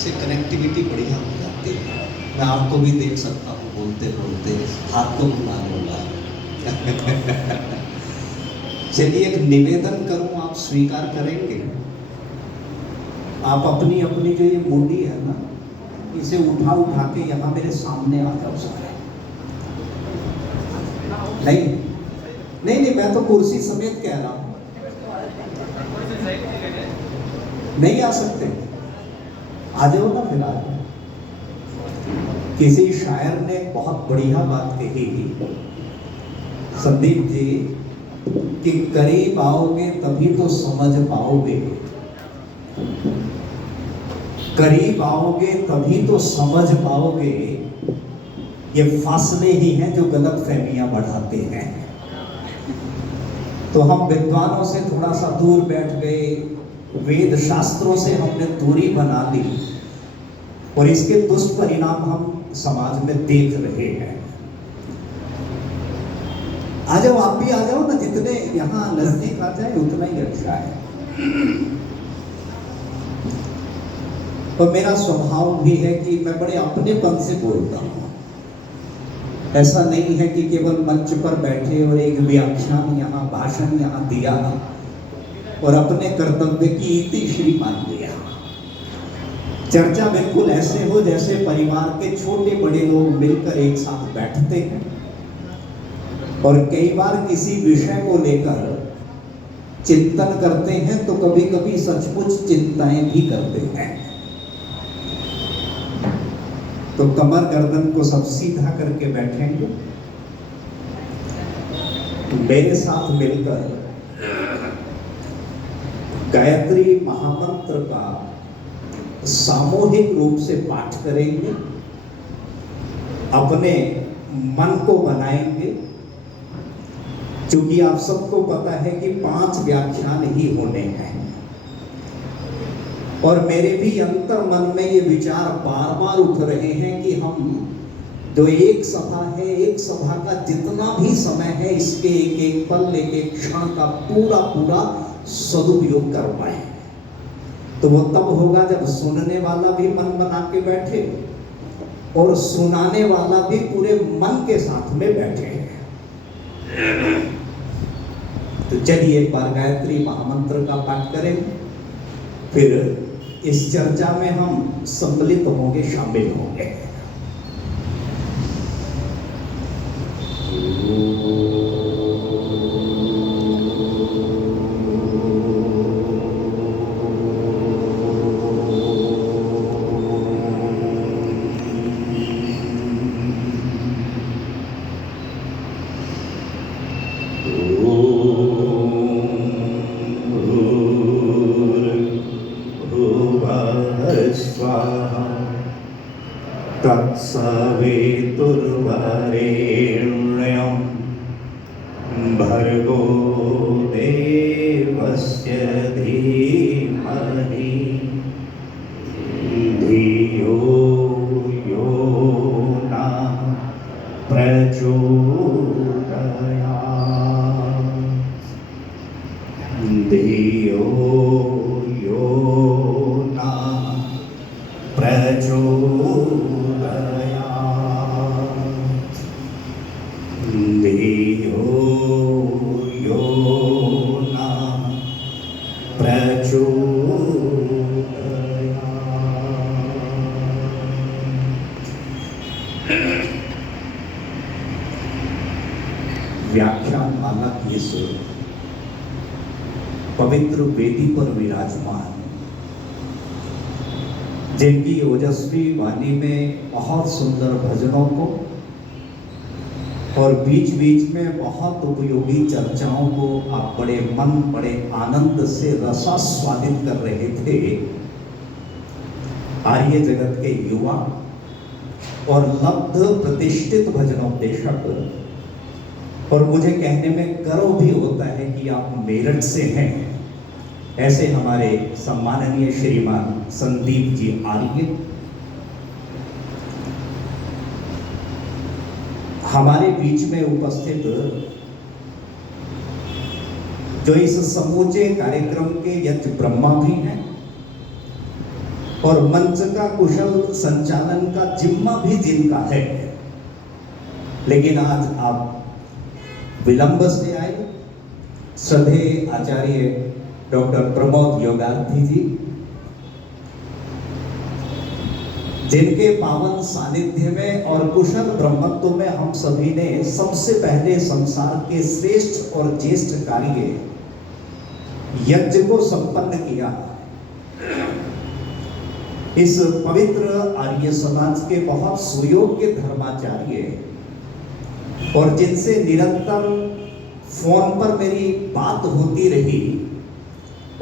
इससे कनेक्टिविटी बढ़िया हो जाती है। मैं आपको भी देख सकता हूँ बोलते बोलते हाथ को घुमा लूंगा। चलिए एक निवेदन करूं, आप स्वीकार करेंगे? आप अपनी अपनी जो ये मूडी है ना, इसे उठा उठा के यहाँ मेरे सामने आ जाओ सारे। नहीं नहीं नहीं, मैं तो कुर्सी समेत कह रहा हूं। नहीं आ सकते? आ जाओ ना फिर, आ जाओ। किसी शायर ने बहुत बढ़िया बात कही संदीप जी कि करीब आओगे तभी तो समझ पाओगे, करीब आओगे तभी तो समझ पाओगे, ये फासले ही हैं जो गलत फहमियां बढ़ाते हैं। तो हम विद्वानों से थोड़ा सा दूर बैठ गए, वेद शास्त्रों से हमने दूरी बना ली और इसके दुष्परिणाम हम समाज में देख रहे हैं। आ जाओ, आप भी आ जाओ ना, जितने यहां नजदीक आ जाए उतना ही अच्छा है। और मेरा स्वभाव भी है कि मैं बड़े अपनेपन से बोलता हूं। ऐसा नहीं है कि केवल मंच पर बैठे और एक व्याख्यान यहाँ भाषण यहाँ दिया और अपने कर्तव्य की इतिश्री मान लिया। चर्चा बिल्कुल ऐसे हो जैसे परिवार के छोटे बड़े लोग मिलकर एक साथ बैठते हैं और कई बार किसी विषय को लेकर चिंतन करते हैं तो कभी कभी सचमुच चिंताएं भी करते हैं। तो कमर गर्दन को सब सीधा करके बैठेंगे, मेरे साथ मिलकर गायत्री महामंत्र का सामूहिक रूप से पाठ करेंगे, अपने मन को बनाएंगे। क्योंकि आप सबको पता है कि 5 व्याख्यान ही होने हैं और मेरे भी अंतर मन में ये विचार बार बार उठ रहे हैं कि हम जो एक सभा है, एक सभा का जितना भी समय है, इसके एक एक पल, एक एक क्षण का पूरा पूरा सदुपयोग कर पाए। तो वो तब होगा जब सुनने वाला भी मन बना के बैठे और सुनाने वाला भी पूरे मन के साथ में बैठे। तो चलिए एक बार गायत्री महामंत्र का पाठ करें, फिर इस चर्चा में हम सम्मिलित होंगे, शामिल होंगे। तत्सवितुर्वरेण्यं भर्गो देवस्य धीमहि धियो यो नः प्रचोदयात्। धियो यो नः प्रचोदयात्। धियो यो नः प्रचोदयात्। व्याख्यान माला की इस पवित्र वेदी पर विराजमान, जिनकी ओजस्वी वाणी में बहुत सुंदर भजनों को और बीच बीच में बहुत उपयोगी चर्चाओं को आप बड़े मन, बड़े आनंद से रसास्वादित कर रहे थे। आर्य जगत के युवा और लब्ध प्रतिष्ठित भजनोपदेशक, और मुझे कहने में गर्व भी होता है कि आप मेरठ से हैं, ऐसे हमारे सम्माननीय श्रीमान संदीप जी आर्य हमारे बीच में उपस्थित, जो इस समूचे कार्यक्रम के यज्ञ ब्रह्मा भी हैं और मंच का कुशल संचालन का जिम्मा भी जिनका है, लेकिन आज आप विलंब से आए। श्रद्धेय आचार्य डॉक्टर प्रमोद योगार्थी जी, जिनके पावन सानिध्य में और कुशल ब्रह्मत्व में हम सभी ने सबसे पहले संसार के श्रेष्ठ और ज्येष्ठ कार्य यज्ञ को संपन्न किया। इस पवित्र आर्य समाज के बहुत सुयोग्य धर्माचार्य और जिनसे निरंतर फोन पर मेरी बात होती रही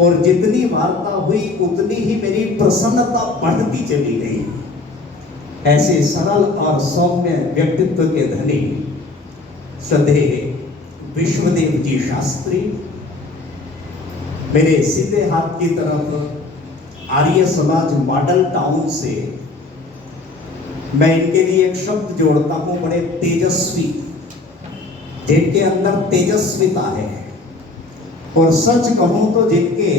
और जितनी वार्ता हुई उतनी ही मेरी प्रसन्नता बढ़ती चली गई, ऐसे सरल और सौम्य व्यक्तित्व के धनी श्रद्धेय विश्वदेव जी शास्त्री मेरे सीधे हाथ की तरफ आर्य समाज मॉडल टाउन से, मैं इनके लिए एक शब्द जोड़ता हूं, बड़े तेजस्वी, जिनके अंदर तेजस्विता है और सच कहूं तो जिनके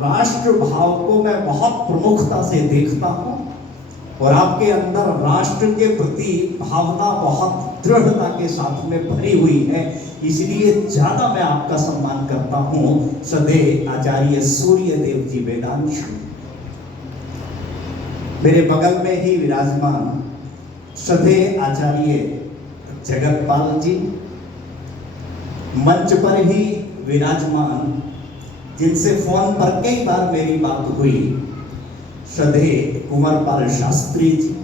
राष्ट्र भाव को मैं बहुत प्रमुखता से देखता हूं और आपके अंदर राष्ट्र के प्रति भावना बहुत दृढ़ता के साथ में भरी हुई है, इसलिए ज्यादा मैं आपका सम्मान करता हूं। श्रद्धेय आचार्य सूर्यदेव जी वेदांशु, मेरे बगल में ही विराजमान श्रद्धेय आचार्य जगतपाल जी, मंच पर ही विराजमान जिनसे फोन पर कई बार मेरी बात हुई, श्रद्धेय कुंवरपाल शास्त्री जी,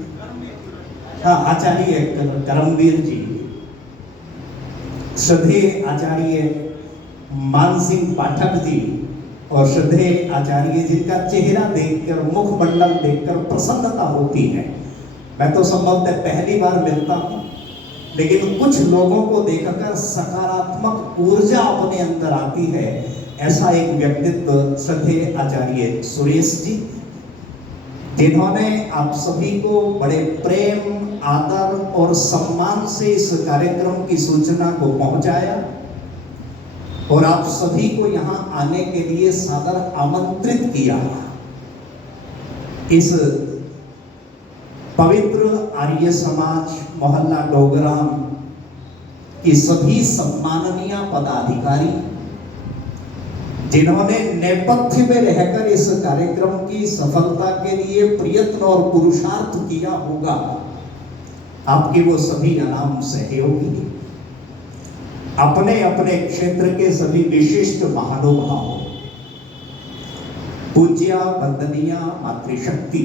हाँ आचार्य करमवीर जी, श्रद्धेय आचार्य मानसिंह पाठक जी और श्रद्धेय आचार्य जिनका चेहरा देखकर, मुखमंडल देखकर प्रसन्नता होती है। मैं तो संभवतः पहली बार मिलता हूं, लेकिन कुछ लोगों को देखकर सकारात्मक ऊर्जा अपने अंदर आती है। ऐसा एक व्यक्तित्व श्रद्धेय आचार्य सुरेश जी, जिन्होंने आप सभी को बड़े प्रेम, आदर और सम्मान से इस कार्यक्रम की सूचना को पहुंचाया और आप सभी को यहां आने के लिए सादर आमंत्रित किया। इस पवित्र आर्य समाज मोहल्ला डोगराम की सभी सम्माननीय पदाधिकारी, जिन्होंने नेपथ्य में रहकर इस कार्यक्रम की सफलता के लिए प्रयत्न और पुरुषार्थ किया होगा, आपके वो सभी अनाम सहयोगी, अपने अपने क्षेत्र के सभी विशिष्ट महानुभाव, पूज्य वंदनीय मातृशक्ति,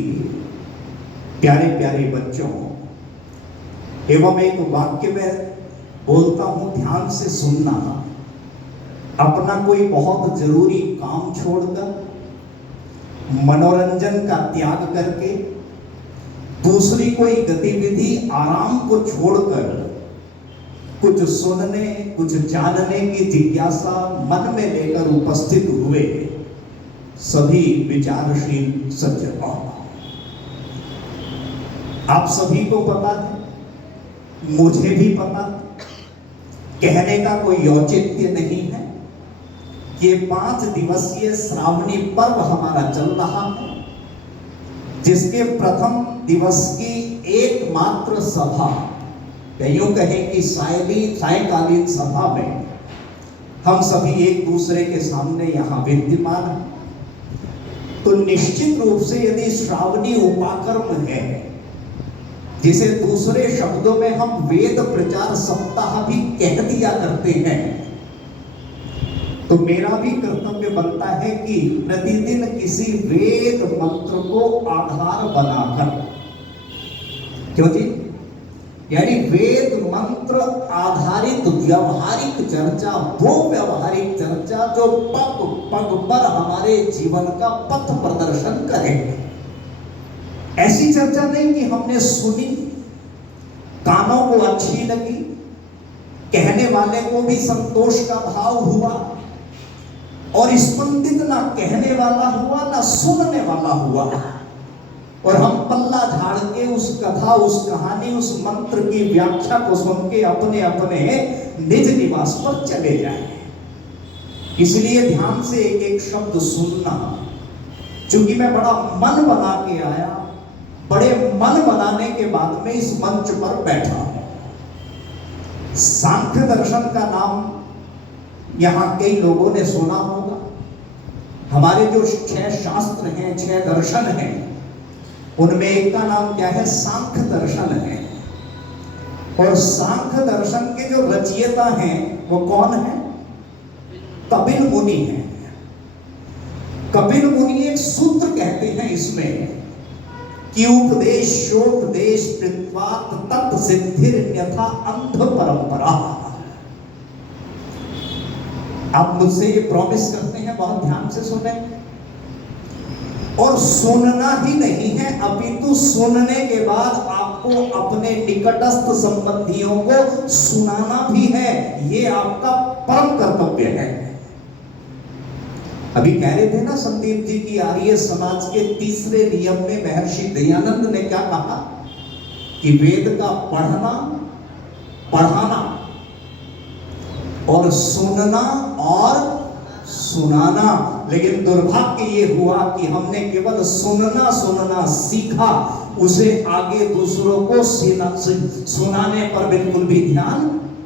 प्यारे प्यारे बच्चों, एवं एक वाक्य में बोलता हूं, ध्यान से सुनना। अपना कोई बहुत जरूरी काम छोड़कर, मनोरंजन का त्याग करके, दूसरी कोई गतिविधि, आराम को छोड़कर कुछ सुनने, कुछ जानने की जिज्ञासा मन में लेकर उपस्थित हुए सभी विचारशील सज्जनों, आप सभी को पता है, मुझे भी पता, कहने का कोई औचित्य नहीं है। ये 5 दिवसीय श्रावणी पर्व हमारा चल रहा है, जिसके प्रथम दिवस की एकमात्र सभा, यूं कहें कि सायकालीन सभा में हम सभी एक दूसरे के सामने यहाँ विद्यमान हैं। तो निश्चित रूप से यदि श्रावणी उपाकर्म है, जिसे दूसरे शब्दों में हम वेद प्रचार सप्ताह भी कह दिया करते हैं, तो मेरा भी कर्तव्य बनता है कि प्रतिदिन किसी वेद मंत्र को आधार बनाकर, क्यों जी, यानी वेद मंत्र आधारित व्यवहारिक चर्चा, वो व्यवहारिक चर्चा जो पग पग पर हमारे जीवन का पथ प्रदर्शन करे। ऐसी चर्चा नहीं कि हमने सुनी, कानों को अच्छी लगी, कहने वाले को भी संतोष का भाव हुआ और स्पंदित ना कहने वाला हुआ ना सुनने वाला हुआ, और हम पल्ला झाड़ के उस कथा, उस कहानी, उस मंत्र की व्याख्या को सुन के अपने अपने निज निवास पर चले जाए। इसलिए ध्यान से एक एक शब्द सुनना, क्योंकि मैं बड़ा मन बना के आया, बड़े मन बनाने के बाद में इस मंच पर बैठा हूं। सांख्य दर्शन का नाम यहां कई लोगों ने सुना होगा। हमारे जो 6 शास्त्र हैं, 6 दर्शन हैं, उनमें एक का नाम क्या है? सांख्य दर्शन है। और सांख्य दर्शन के जो रचयिता हैं वो कौन है? कपिल मुनि हैं। कपिल मुनि एक सूत्र कहते हैं इसमें कि उपदेशोपदेश कृत्वात् तत् सिद्धिर यथा अंध परंपरा। आप मुझसे ये प्रॉमिस करते हैं, बहुत ध्यान से सुने, और सुनना ही नहीं है अपितु सुनने के बाद आपको अपने निकटस्थ संबंधियों को सुनाना भी है। ये आपका परम कर्तव्य है। अभी कह रहे थे ना संदीप जी की आर्य समाज के तीसरे नियम में महर्षि दयानंद ने क्या कहा कि वेद का पढ़ना, पढ़ाना और सुनना और सुनाना। लेकिन दुर्भाग्य ये हुआ कि हमने केवल सुनना सीखा, उसे आगे दूसरों को सुनाने पर बिल्कुल भी ध्यान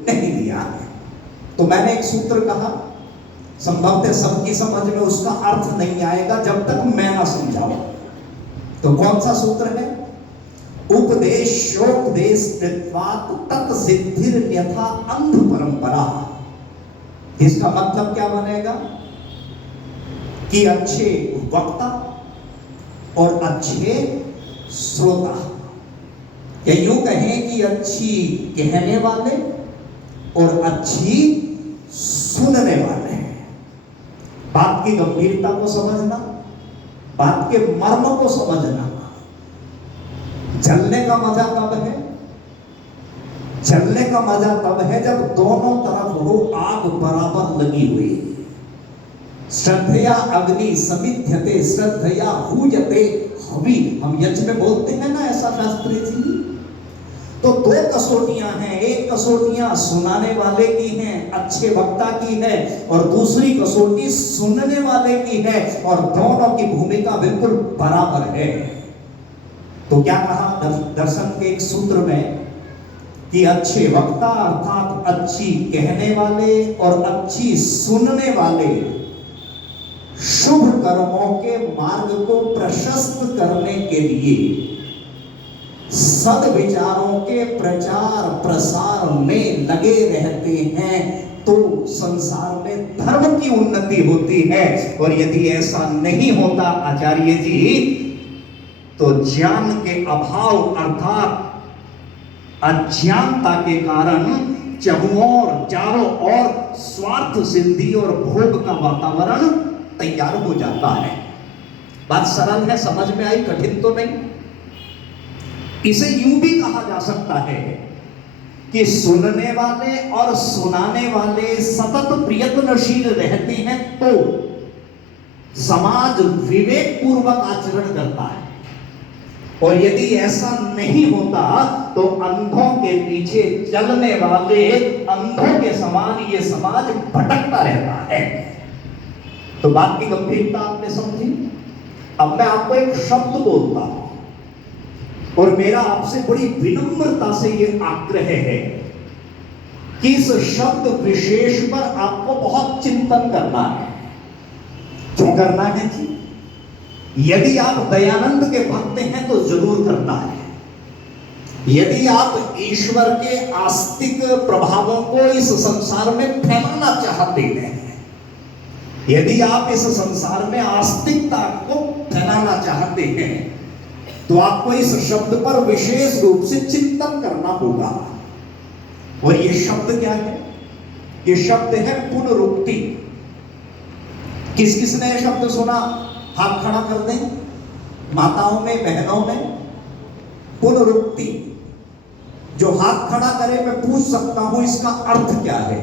नहीं दिया है। तो मैंने एक सूत्र कहा, संभवतः सबकी समझ में उसका अर्थ नहीं आएगा जब तक मैं ना समझाऊं। तो कौन सा सूत्र है? उपदेशोपदेश कृत्वात् तत् सिद्धिर यथा अंध परंपरा। इसका मतलब क्या बनेगा कि अच्छे वक्ता और अच्छे श्रोता, या यूं कहें कि अच्छी कहने वाले और अच्छी सुनने वाले। बात की गंभीरता को समझना, बात के मर्म को समझना। जलने का मजा कब है? जलने का मजा तब है जब दोनों तरफ हो आग बराबर लगी हुई। श्रद्धया अग्नि समिध्यते श्रद्धया हूयते हवि। हम यज्ञ में बोलते हैं ना ऐसा शास्त्री जी। तो 2 कसौटियां हैं। एक कसौटियां सुनाने वाले की हैं, अच्छे वक्ता की है, और दूसरी कसौटी सुनने वाले की है, और दोनों की भूमिका बिल्कुल बराबर है। तो क्या कहा दर्शन के एक सूत्र में कि अच्छे वक्ता अर्थात अच्छी कहने वाले और अच्छी सुनने वाले शुभ कर्मों के मार्ग को प्रशस्त करने के लिए सद्विचारों के प्रचार प्रसार में लगे रहते हैं, तो संसार में धर्म की उन्नति होती है। और यदि ऐसा नहीं होता आचार्य जी, तो ज्ञान के अभाव अर्थात अज्ञानता के कारण चारों ओर स्वार्थ सिद्धि और भोग का वातावरण तैयार हो जाता है। बात सरल है, समझ में आई, कठिन तो नहीं। इसे यूं भी कहा जा सकता है कि सुनने वाले और सुनाने वाले सतत प्रयत्नशील रहते हैं तो समाज विवेक पूर्वक आचरण करता है। और यदि ऐसा नहीं होता तो अंधों के पीछे चलने वाले अंधों के समान ये समाज भटकता रहता है। तो बात की गंभीरता आपने समझी। अब मैं आपको एक शब्द बोलता हूं और मेरा आपसे बड़ी विनम्रता से यह आग्रह है कि इस शब्द विशेष पर आपको बहुत चिंतन करना है। क्यों करना है जी? यदि आप दयानंद के भक्त हैं तो जरूर करना है। यदि आप ईश्वर के आस्तिक प्रभावों को इस संसार में फैलाना चाहते हैं, यदि आप इस संसार में आस्तिकता को फैलाना चाहते हैं, तो आपको इस शब्द पर विशेष रूप से चिंतन करना होगा। और ये शब्द क्या है? ये शब्द है पुनरुक्ति। किस किसने यह शब्द सुना? हाथ खड़ा कर दें, माताओं में, बहनों में। पुनरुक्ति, जो हाथ खड़ा करे मैं पूछ सकता हूं इसका अर्थ क्या है।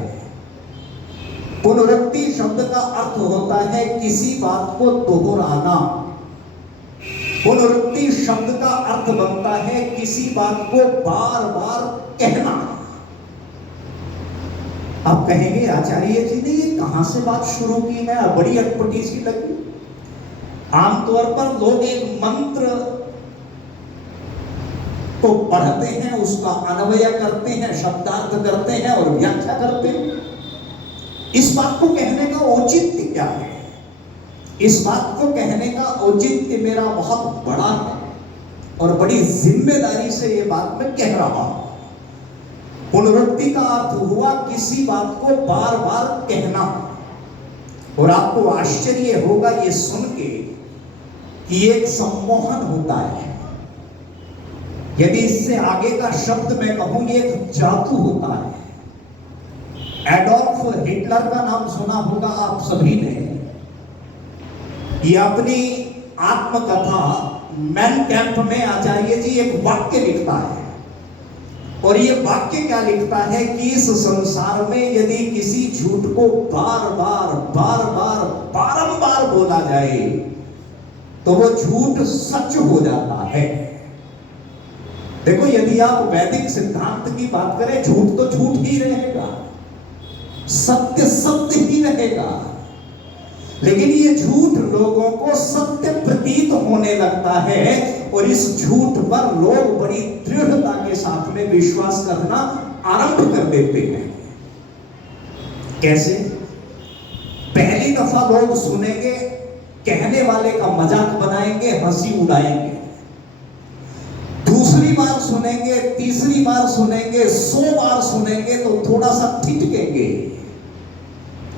पुनरुक्ति शब्द का अर्थ होता है किसी बात को दोहराना। पुनरुक्ति शब्द का अर्थ बनता है किसी बात को बार बार कहना। आप कहेंगे आचार्य जी ने ये कहां से बात शुरू की है, बड़ी अटपटी सी लगी। आमतौर पर लोग एक मंत्र को पढ़ते हैं, उसका अन्वय करते हैं, शब्दार्थ करते हैं और व्याख्या करते हैं। इस बात को कहने का औचित्य क्या है? इस बात को कहने का औचित्य मेरा बहुत बड़ा है और बड़ी जिम्मेदारी से ये बात मैं कह रहा हूं। पुनरुक्ति का अर्थ हुआ किसी बात को बार बार कहना। और आपको आश्चर्य होगा ये सुन के कि एक सम्मोहन होता है। यदि इससे आगे का शब्द मैं कहूं, ये एक जादू होता है। एडोल्फ हिटलर का नाम सुना होगा आप सभी ने। ये अपनी आत्मकथा मैन कैंप में आचार्य जी एक वाक्य लिखता है, और ये वाक्य क्या लिखता है कि इस संसार में यदि किसी झूठ को बार बार बारंबार बोला जाए तो वो झूठ सच हो जाता है। देखो, यदि आप वैदिक सिद्धांत की बात करें, झूठ तो झूठ ही रहेगा, सत्य सत्य ही रहेगा। लेकिन ये झूठ लोगों को सत्य प्रतीत होने लगता है और इस झूठ पर लोग बड़ी दृढ़ता के साथ में विश्वास करना आरंभ कर देते हैं। कैसे? पहली दफा लोग सुनेंगे, कहने वाले का मजाक बनाएंगे, हंसी उड़ाएंगे। दूसरी बार सुनेंगे, तीसरी बार सुनेंगे, 100 बार सुनेंगे तो थोड़ा सा ठिठकेंगे।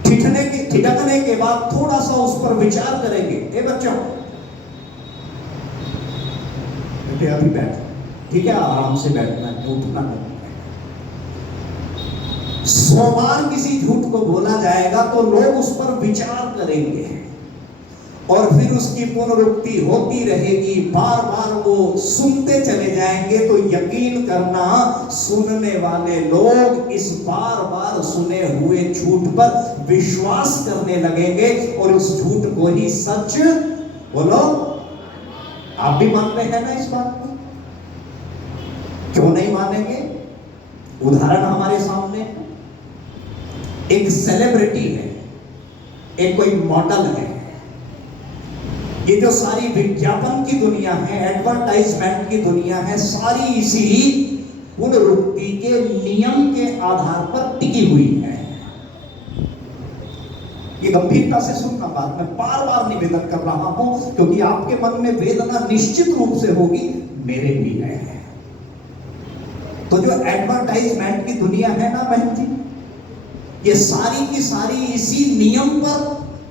ठिठकने के बाद थोड़ा सा उस पर विचार करेंगे। ए बच्चों, अभी बैठ, ठीक है, आराम से बैठना, उठना नहीं। 100 बार किसी झूठ को बोला जाएगा तो लोग उस पर विचार करेंगे और फिर उसकी पुनरुक्ति होती रहेगी, बार बार वो सुनते चले जाएंगे। तो यकीन करना, सुनने वाले लोग इस बार बार सुने हुए झूठ पर विश्वास करने लगेंगे और उस झूठ को ही सच, बोलो, आप भी मानते हैं ना इस बात को? क्यों नहीं मानेंगे? उदाहरण हमारे सामने, एक सेलिब्रिटी है, एक कोई मॉडल है। ये जो सारी विज्ञापन की दुनिया है, एडवर्टाइजमेंट की दुनिया है, सारी इसी पुनरुक्ति के नियम के आधार पर टिकी हुई है। ये गंभीरता से सुनना बात, मैं बार बार निवेदन कर रहा हूं, क्योंकि आपके मन में वेदना निश्चित रूप से होगी, मेरे भी है। तो जो एडवर्टाइजमेंट की दुनिया है ना बहन जी, ये सारी की सारी इसी नियम पर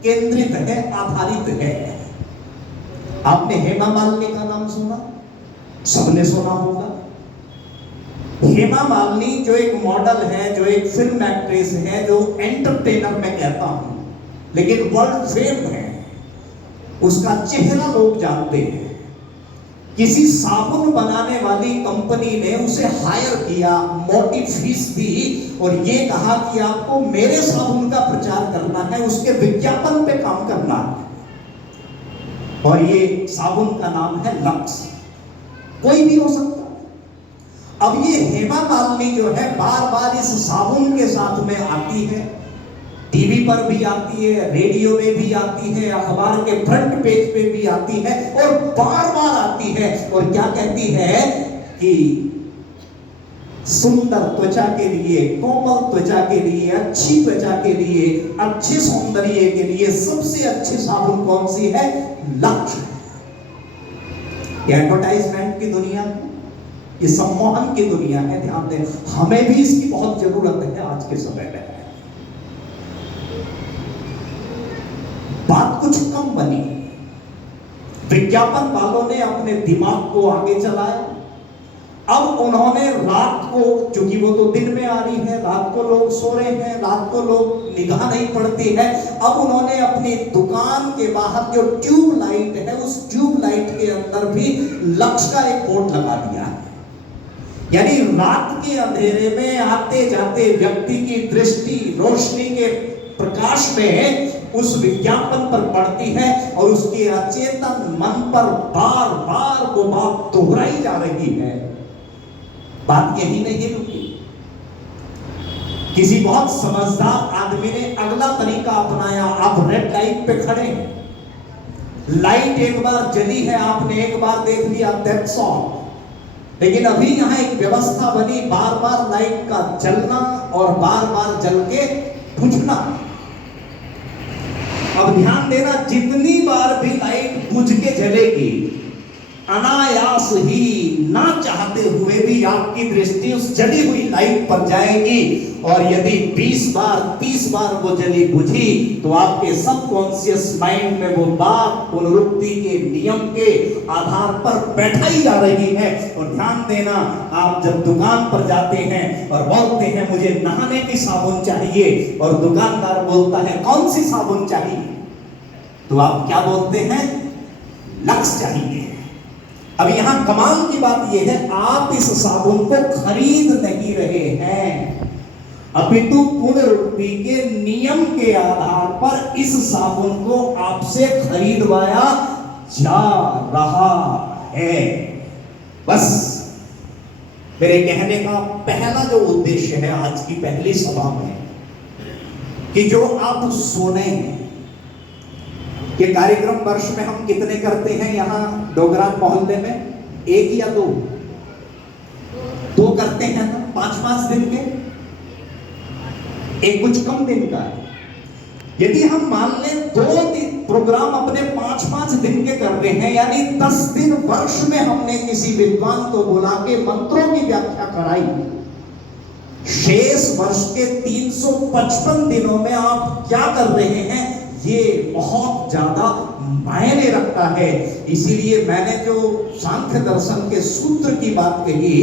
केंद्रित है, आधारित है। आपने हेमा मालिनी का नाम सुना? सबने सुना होगा। हेमा मालिनी जो एक मॉडल है, जो एक फिल्म एक्ट्रेस है, जो एंटरटेनर मैं कहता हूं, लेकिन वर्ल्ड फेम है, उसका चेहरा लोग जानते हैं। किसी साबुन बनाने वाली कंपनी ने उसे हायर किया, मोटी फीस दी और ये कहा कि आपको मेरे साबुन का प्रचार करना है, उसके विज्ञापन पे काम करना है। और ये साबुन का नाम है लक्स। कोई भी हो सकता है। अब ये हेमा मालिनी जो है बार बार इस साबुन के साथ में आती है, टीवी पर भी आती है, रेडियो में भी आती है, अखबार के फ्रंट पेज पे भी आती है और बार बार आती है। और क्या कहती है कि सुंदर त्वचा के लिए, कोमल त्वचा के लिए, अच्छी त्वचा के लिए, अच्छे सौंदर्य के लिए सबसे अच्छी साबुन कौन सी है? लक्स। एडवर्टाइजमेंट की दुनिया है, ये सम्मोहन की दुनिया है। ध्यान दें, हमें भी इसकी बहुत जरूरत है आज के समय में। बात कुछ कम बनी, विज्ञापन वालों ने अपने दिमाग को आगे चलाया। अब उन्होंने रात को, चूंकि वो तो दिन में आ रही है, रात को लोग सो रहे हैं, रात को लोग निगाह नहीं पड़ती है, अब उन्होंने अपनी दुकान के बाहर जो ट्यूब लाइट है, उस ट्यूब लाइट के अंदर भी लक्स का एक बोर्ड लगा दिया है। यानी रात के अंधेरे में आते जाते व्यक्ति की दृष्टि रोशनी के प्रकाश में उस विज्ञापन पर पड़ती है और उसके अचेतन मन पर बार बार वो बात दोहराई जा रही है। बात यही नहीं रुकी। किसी बहुत समझदार आदमी ने अगला तरीका अपनाया। आप रेड लाइट पे खड़े हैं, लाइट एक बार जली है, आपने एक बार देख लिया, दैट्स ऑल। लेकिन अभी यहां एक व्यवस्था बनी, बार बार लाइट का जलना और बार बार जल के बुझना। अब ध्यान देना, जितनी बार भी लाइट बुझ के जलेगी, अनायास ही, ना चाहते हुए भी आपकी दृष्टि उस जली हुई लाइट पर जाएगी। और यदि 20 बार 30 बार वो जली बुझी तो आपके सबकॉन्शियस माइंड में वो बात पुनरुक्ति के नियम के आधार पर बैठाई जा रही है। और ध्यान देना, आप जब दुकान पर जाते हैं और बोलते हैं मुझे नहाने की साबुन चाहिए, और दुकानदार बोलता है कौन सी साबुन चाहिए, तो आप क्या बोलते हैं? लक्स चाहिए। अब यहां कमाल की बात यह है, आप इस साबुन को खरीद नहीं रहे हैं, अपितु पुनरुक्ति के नियम के आधार पर इस साबुन को आपसे खरीदवाया जा रहा है। बस मेरे कहने का पहला जो उद्देश्य है आज की पहली सभा में, कि जो आप सुने हैं, ये कार्यक्रम वर्ष में हम कितने करते हैं यहां डोगरा मोहल्ले में? 1 या 2? 2 करते हैं ना, 5-5 दिन के, एक कुछ कम दिन का है। यदि हम मान लें 2 दिन प्रोग्राम अपने 5-5 दिन के कर रहे हैं, यानी 10 दिन वर्ष में हमने किसी विद्वान को बुला के मंत्रों की व्याख्या कराई, शेष वर्ष के 355 दिनों में आप क्या कर रहे हैं, ये बहुत ज्यादा मायने रखता है। इसीलिए मैंने जो सांख्य दर्शन के सूत्र की बात कही,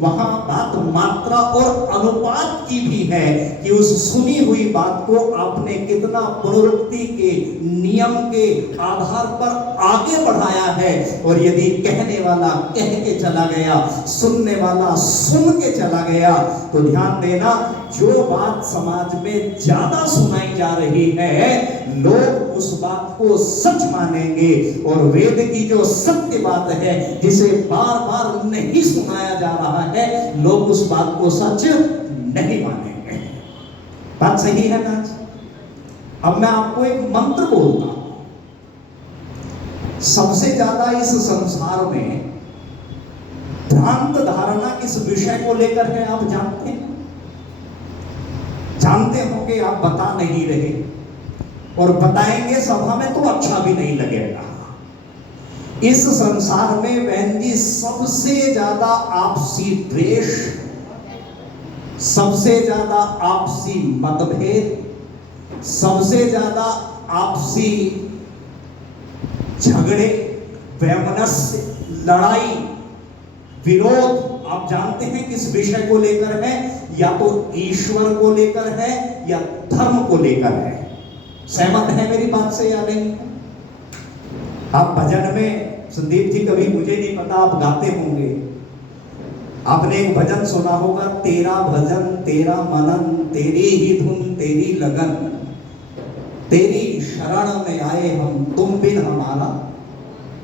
वहां बात मात्रा और अनुपात की भी है कि उस सुनी हुई बात को आपने कितना पुनरुक्ति के नियम के आधार पर आगे बढ़ाया है। और यदि कहने वाला कह के चला गया, सुनने वाला सुन के चला गया, तो ध्यान देना, जो बात समाज में ज्यादा सुनाई जा रही है, लोग उस बात को सच मानेंगे। और वेद की जो सत्य बात है, जिसे बार बार नहीं सुनाया जा रहा है, लोग उस बात को सच नहीं मानेंगे। बात सही है ना? अब मैं आपको एक मंत्र बोलता हूं। सबसे ज्यादा इस संसार में भ्रांत धारणा किस विषय को लेकर है, आप जानते हैं? जानते होंगे, आप बता नहीं रहे, और बताएंगे सभा में तो अच्छा भी नहीं लगेगा। इस संसार में बहन जी सबसे ज्यादा आपसी द्वेष, सबसे ज्यादा आपसी मतभेद, सबसे ज्यादा आपसी झगड़े, वैमनस्य, लड़ाई, विरोध, आप जानते हैं किस विषय को लेकर है? या तो ईश्वर को लेकर है या धर्म को लेकर है। सहमत है मेरी बात से या नहीं? आप भजन में, संदीप जी कभी मुझे नहीं पता, आप गाते होंगे, आपने एक भजन सुना होगा, तेरा भजन तेरा मनन, तेरी ही धुन तेरी लगन, तेरी शरण में आए हम, तुम बिन हमारा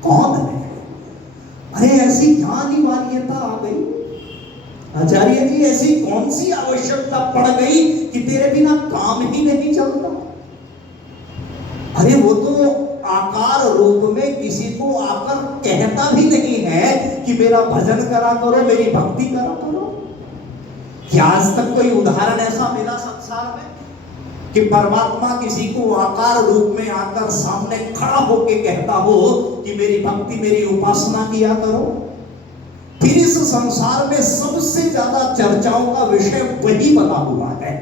कौन है। अरे ऐसी क्या अनिवार्यता आ गई आचार्य जी, ऐसी कौन सी आवश्यकता पड़ गई कि तेरे बिना काम ही नहीं चलता? अरे वो तो आकार रूप में किसी को आकर कहता भी नहीं है कि मेरा भजन करा करो, मेरी भक्ति करा करो। क्या आज तक कोई उदाहरण ऐसा मिला संसार में कि परमात्मा किसी को आकार रूप में आकर सामने खड़ा होके कहता हो कि मेरी भक्ति, मेरी उपासना किया करो? फिर इस संसार में सबसे ज्यादा चर्चाओं का विषय वही बना हुआ है।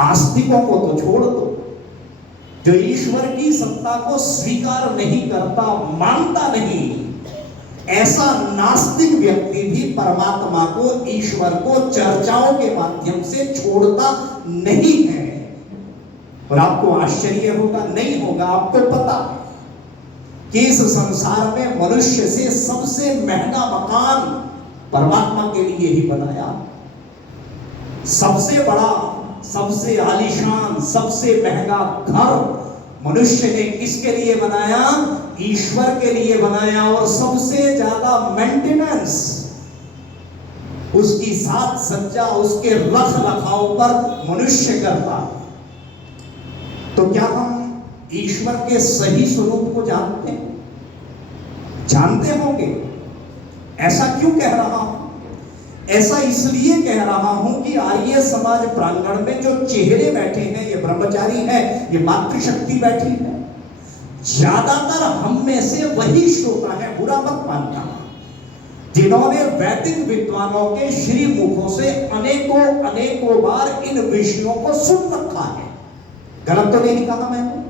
आस्तिकों को तो छोड़ दो, जो ईश्वर की सत्ता को स्वीकार नहीं करता, मानता नहीं, ऐसा नास्तिक व्यक्ति भी परमात्मा को, ईश्वर को चर्चाओं के माध्यम से छोड़ता नहीं है। और आपको आश्चर्य होगा, नहीं होगा, आपको पता है कि इस संसार में मनुष्य से सबसे महंगा मकान परमात्मा के लिए ही बनाया। सबसे बड़ा, सबसे आलीशान, सबसे महंगा घर मनुष्य ने किसके लिए बनाया? ईश्वर के लिए बनाया। और सबसे ज्यादा मेंटेनेंस, उसकी साज सज्जा, उसके रख रखाव पर मनुष्य करता। तो क्या हम ईश्वर के सही स्वरूप को जानते हैं? जानते होंगे। ऐसा क्यों कह रहा हूं? ऐसा इसलिए कह रहा हूं कि आर्य समाज प्रांगण में जो चेहरे बैठे हैं, ये ब्रह्मचारी है, ये मातृशक्ति बैठी है, ज्यादातर हम में से वही श्रोता है, बुरा मत मानना, जिन्होंने वैदिक विद्वानों के श्री मुखों से अनेकों अनेकों बार इन विषयों को सुन रखा है। गलत तो नहीं कहा मैंने?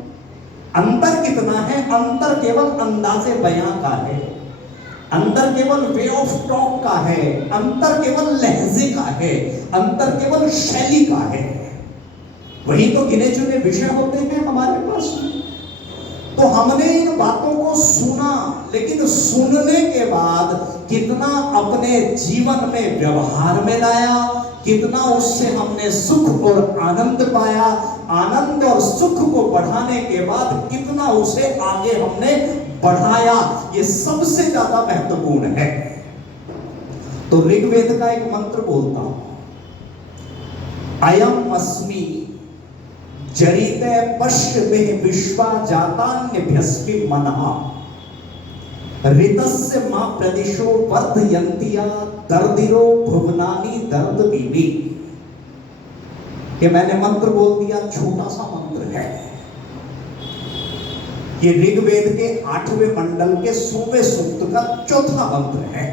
अंतर कितना है? अंतर केवल अंदाजे बयां का है, अंतर केवल वे ऑफ टॉक का है, अंतर केवल लहजे का है, अंतर केवल शैली का है। वही तो गिने चुने विषय होते हैं हमारे पास। तो हमने इन बातों को सुना, लेकिन सुनने के बाद कितना अपने जीवन में व्यवहार में लाया, कितना उससे हमने सुख और आनंद पाया, आनंद और सुख को बढ़ाने के बाद कितना उसे आगे हमने बढ़ाया, ये सबसे ज्यादा महत्वपूर्ण है। तो ऋग्वेद का एक मंत्र बोलता हूं, अयम अस्मि जरिते पश्य में विश्वा जातान्यभ्यस्ति मनः ऋतस्य मां प्रदिशो वर्धयन्तिया दर्दिरो भुवनानि दर्द बीबी। कि मैंने मंत्र बोल दिया, छोटा सा मंत्र है। ये ऋग्वेद के 8वें मंडल के 100वें सूक्त का चौथा मंत्र है।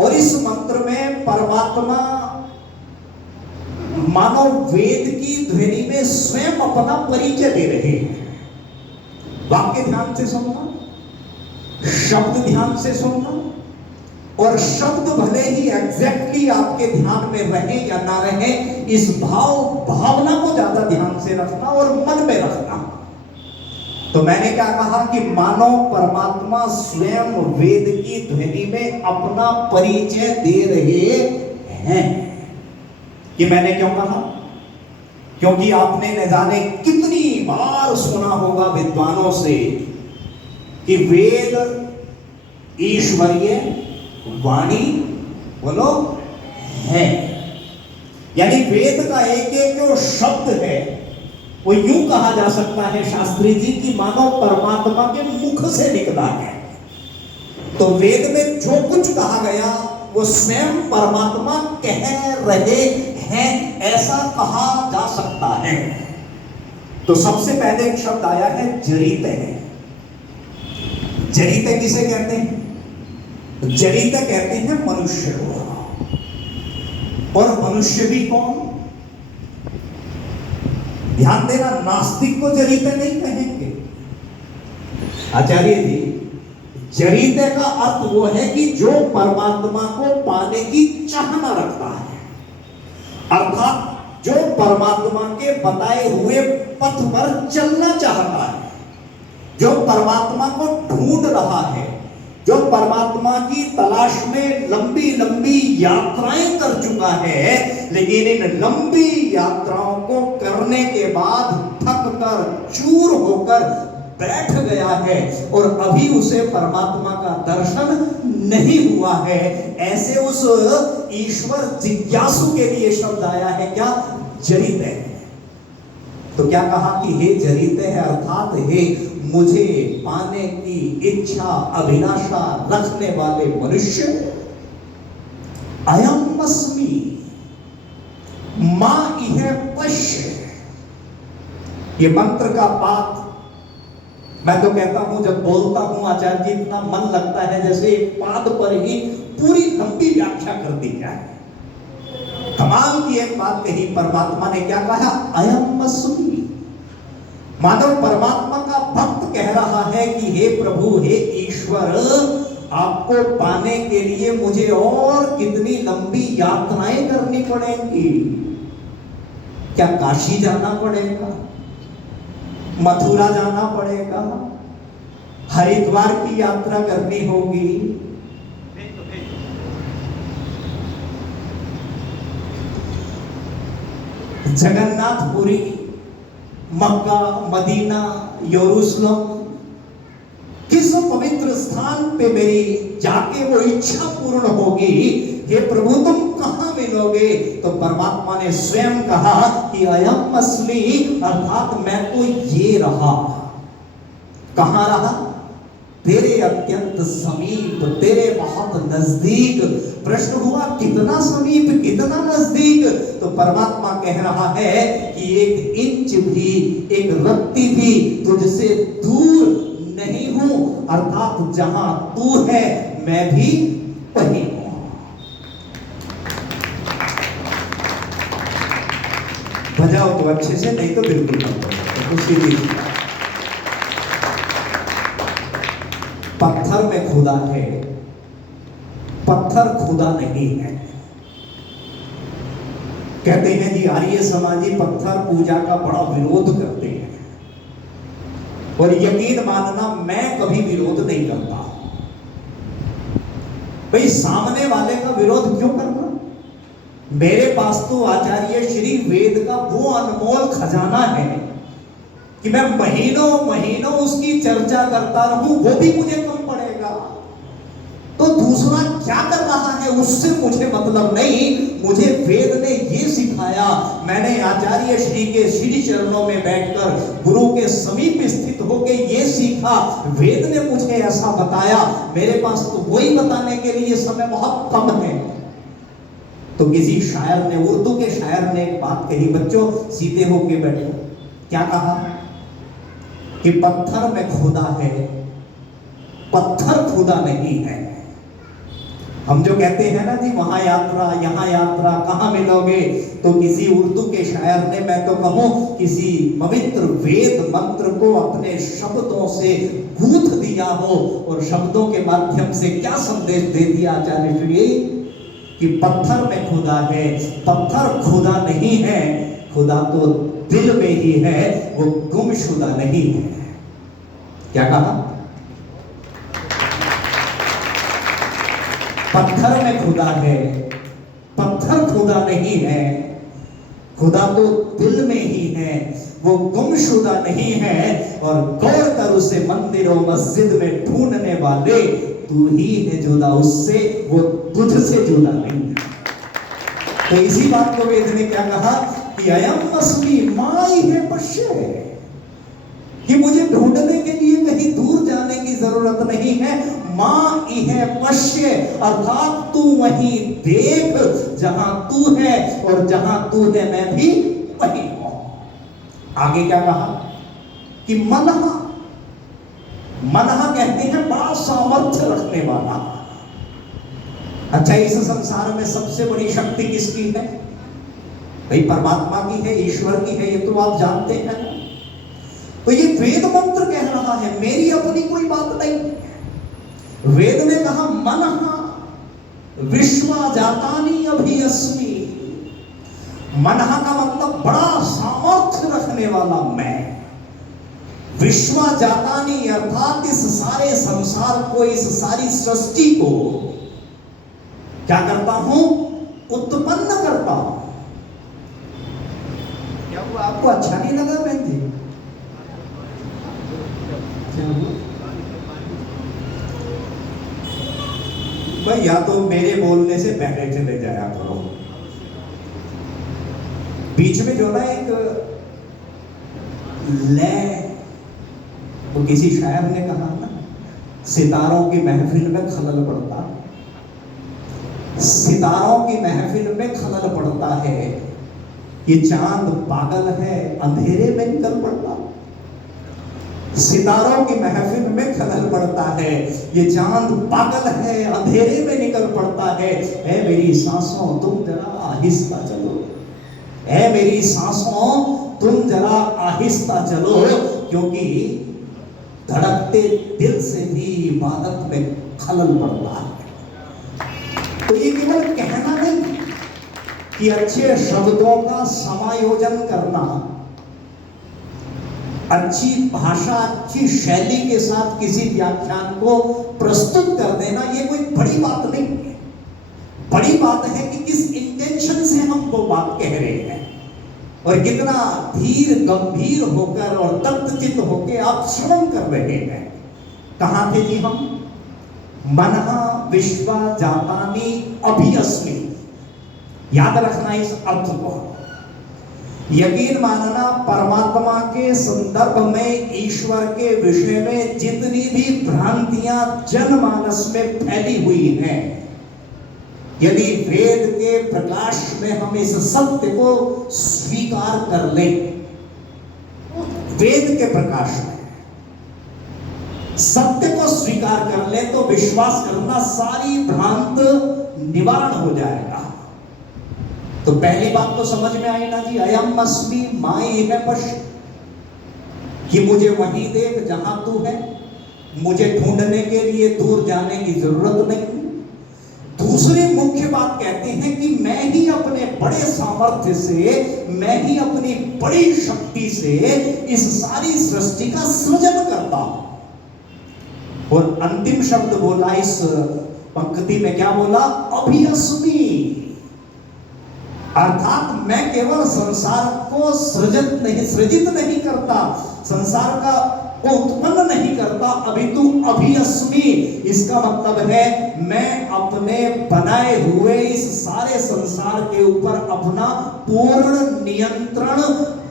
और इस मंत्र में परमात्मा मानव वेद की ध्वनि में स्वयं अपना परिचय दे रहे हैं। वाक्य ध्यान से सुनना, शब्द ध्यान से सुनना, और शब्द भले ही एग्जैक्टली आपके ध्यान में रहे या ना रहे, इस भावना को ज्यादा ध्यान से रखना और मन में रखना। तो मैंने क्या कहा कि मानो परमात्मा स्वयं वेद की ध्वनि में अपना परिचय दे रहे हैं। ये मैंने क्यों कहा? क्योंकि आपने न जाने कितनी बार सुना होगा विद्वानों से कि वेद ईश्वरीय वाणी बोलो है। यानी वेद का एक एक जो शब्द है वो यूं कहा जा सकता है शास्त्री जी की मानो परमात्मा के मुख से निकला है। तो वेद में जो कुछ कहा गया वो स्वयं परमात्मा कह रहे हैं, ऐसा कहा जा सकता है। तो सबसे पहले एक शब्द आया है जरिते। जरिते किसे कहते हैं? जरिते कहते हैं मनुष्य को। और मनुष्य भी कौन? ध्यान देना, नास्तिक को जरिते नहीं कहेंगे आचार्य जी। जरिते का अर्थ वो है कि जो परमात्मा को पाने की चाहना रखता है, अर्थात जो परमात्मा के बताए हुए पथ पर चलना चाहता है, जो परमात्मा को ढूंढ रहा है, जो परमात्मा की तलाश में लंबी लंबी यात्राएं कर चुका है, लेकिन इन लंबी यात्राओं को करने के बाद थक कर चूर होकर बैठ गया है और अभी उसे परमात्मा का दर्शन नहीं हुआ है, ऐसे उस ईश्वर जिज्ञासु के लिए शब्द आया है क्या? जरिते। तो क्या कहा कि हे जरिते है, अर्थात हे मुझे पाने की इच्छा अभिलाषा रखने वाले मनुष्य, अयम अस्मि मां इह पश्य। ये मंत्र का पाठ मैं तो कहता हूं, जब बोलता हूं आचार्य जी, इतना मन लगता है जैसे एक पाद पर ही पूरी लंबी व्याख्या कर दी जाए। कमाल की एक बात कही, परमात्मा ने क्या कहा? अयम अस्मि। मानव परमात्मा का भक्त कह रहा है कि हे प्रभु, हे ईश्वर, आपको पाने के लिए मुझे और कितनी लंबी यात्राएं करनी पड़ेंगी। क्या काशी जाना पड़ेगा? मथुरा जाना पड़ेगा? हरिद्वार की यात्रा करनी होगी? जगन्नाथपुरी, मक्का, मदीना, यरूशलेम, किस पवित्र स्थान पे मेरी जाके वो इच्छा पूर्ण होगी, हे प्रभु तुम कहां मिलोगे? तो परमात्मा ने स्वयं कहा कि अयम अस्मि, अर्थात मैं तो ये रहा। कहां रहा? तेरे अत्यंत समीप, तेरे बहुत नजदीक। प्रश्न हुआ कितना समीप, कितना नजदीक? तो परमात्मा कह रहा है कि एक इंच भी, एक रत्ती भी तुझसे दूर नहीं हूं, अर्थात जहां तू है मैं भी वहीं हूं। बजाओ तो अच्छे से, नहीं तो बिल्कुल मत बजाओ, तो सीधी। पत्थर में खुदा है, पत्थर खुदा नहीं है। कहते हैं जी आर्य समाजी पत्थर पूजा का बड़ा विरोध करते हैं, और यकीन मानना मैं कभी विरोध नहीं करता। भाई सामने वाले का विरोध क्यों करना? मेरे पास तो आचार्य श्री वेद का वो अनमोल खजाना है कि मैं महीनों महीनों उसकी चर्चा करता रहूं, वो भी मुझे कम पड़ेगा। तो दूसरा क्या कर रहा है उससे मुझे मतलब नहीं, मुझे वेद ने ये सिखाया। मैंने आचार्य श्री के श्री चरणों में बैठकर गुरु के समीप स्थित होकर ये सीखा, वेद ने मुझे ऐसा बताया। मेरे पास तो वही बताने के लिए समय बहुत कम है। तो किसी शायर ने, उर्दू के शायर ने एक बात कही, बच्चों सीधे होके बैठो। क्या कहा? कि पत्थर में खुदा है, पत्थर खुदा नहीं है। हम जो कहते हैं ना जी वहां यात्रा यहां यात्रा, कहां मिलोगे? तो किसी उर्दू के शायर ने, मैं तो कहूं किसी पवित्र वेद मंत्र को अपने शब्दों से गूंथ दिया हो, और शब्दों के माध्यम से क्या संदेश दे दिया आचार्य श्री कि पत्थर में खुदा है, पत्थर खुदा नहीं है, खुदा तो दिल में ही है, वो गुमशुदा नहीं है। क्या कहा? पत्थर में खुदा है, पत्थर खुदा नहीं है, खुदा तो दिल में ही है, वो गुमशुदा नहीं है। और गौर कर उसे मंदिरों मस्जिद में ढूंढने वाले, तू ही है जुदा उससे, वो तुझसे जुदा नहीं है। तो इसी बात को वेद ने क्या कहा कि अयम अस्मि माई है पश्य, कि मुझे ढूंढने के लिए कहीं दूर जाने की जरूरत नहीं है। मां इह पश्य, अर्थात तू वहीं देख जहां तू है, और जहां तू है मैं भी वहीं हूं। आगे क्या कहा कि मनहा, मनहा कहते हैं बड़ा सामर्थ्य रखने वाला। अच्छा, इस संसार में सबसे बड़ी शक्ति किसकी है? भाई परमात्मा की है, ईश्वर की है, ये तो आप जानते हैं। तो ये वेद मंत्र कह रहा है, मेरी अपनी कोई बात नहीं। वेद ने कहा मनहा विश्वा जातानी अभी अस्मि। मनहा का मतलब बड़ा सामर्थ्य रखने वाला मैं। विश्वा जातानी अर्थात इस सारे संसार को, इस सारी सृष्टि को क्या करता हूं? उत्पन्न करता हूं। क्या वो आपको अच्छा नहीं लगा बहन जी? भाई या तो मेरे बोलने से पहले चले जाया करो। बीच में जो ना एक लय, तो किसी शायर ने कहा ना, सितारों की महफिल में खलल पड़ता, सितारों की महफिल में खलल पड़ता है। ये चांद पागल है, अंधेरे में निकल पड़ता। सितारों की महफिल में खलल पड़ता है, ये चांद पागल है, अंधेरे में निकल पड़ता है। ऐ मेरी सांसों तुम जरा आहिस्ता चलो, ऐ मेरी सांसों तुम जरा आहिस्ता चलो, क्योंकि धड़कते दिल से भी इबादत में खलल पड़ता है। तो ये केवल कहना नहीं कि अच्छे शब्दों का समायोजन करना, अच्छी भाषा, अच्छी शैली के साथ किसी व्याख्यान को प्रस्तुत कर देना, ये कोई बड़ी बात नहीं है। बड़ी बात है कि किस इंटेंशन से हम वो बात कह रहे हैं, और कितना धीर गंभीर होकर और तत्चित होकर आप श्रवण कर रहे हैं। कहां थे जी हम? मनः विश्वा जातानि अभियस्मि। याद रखना इस अर्थ को। यकीन मानना परमात्मा के संदर्भ में, ईश्वर के विषय में जितनी भी भ्रांतियां जनमानस में फैली हुई हैं, यदि वेद के प्रकाश में हम इस सत्य को स्वीकार कर लें, वेद के प्रकाश में सत्य को स्वीकार कर ले, तो विश्वास करना सारी भ्रांत निवारण हो जाएगा। तो पहली बात तो समझ में आई ना जी, अयम अस्मि माई है पश्य, कि मुझे वहीं देख जहां तू है, मुझे ढूंढने के लिए दूर जाने की जरूरत नहीं। दूसरी मुख्य बात कहते हैं कि मैं ही अपने बड़े सामर्थ्य से, मैं ही अपनी बड़ी शक्ति से इस सारी सृष्टि का सृजन करता हूं। और अंतिम शब्द बोला इस पंक्ति में, क्या बोला? अभियस्मि। अर्थात मैं केवल संसार को सृजित नहीं करता, संसार का को उत्पन्न नहीं करता, अभितु अभियस्मि। इसका मतलब है मैं अपने बनाए हुए इस सारे संसार के ऊपर अपना पूर्ण नियंत्रण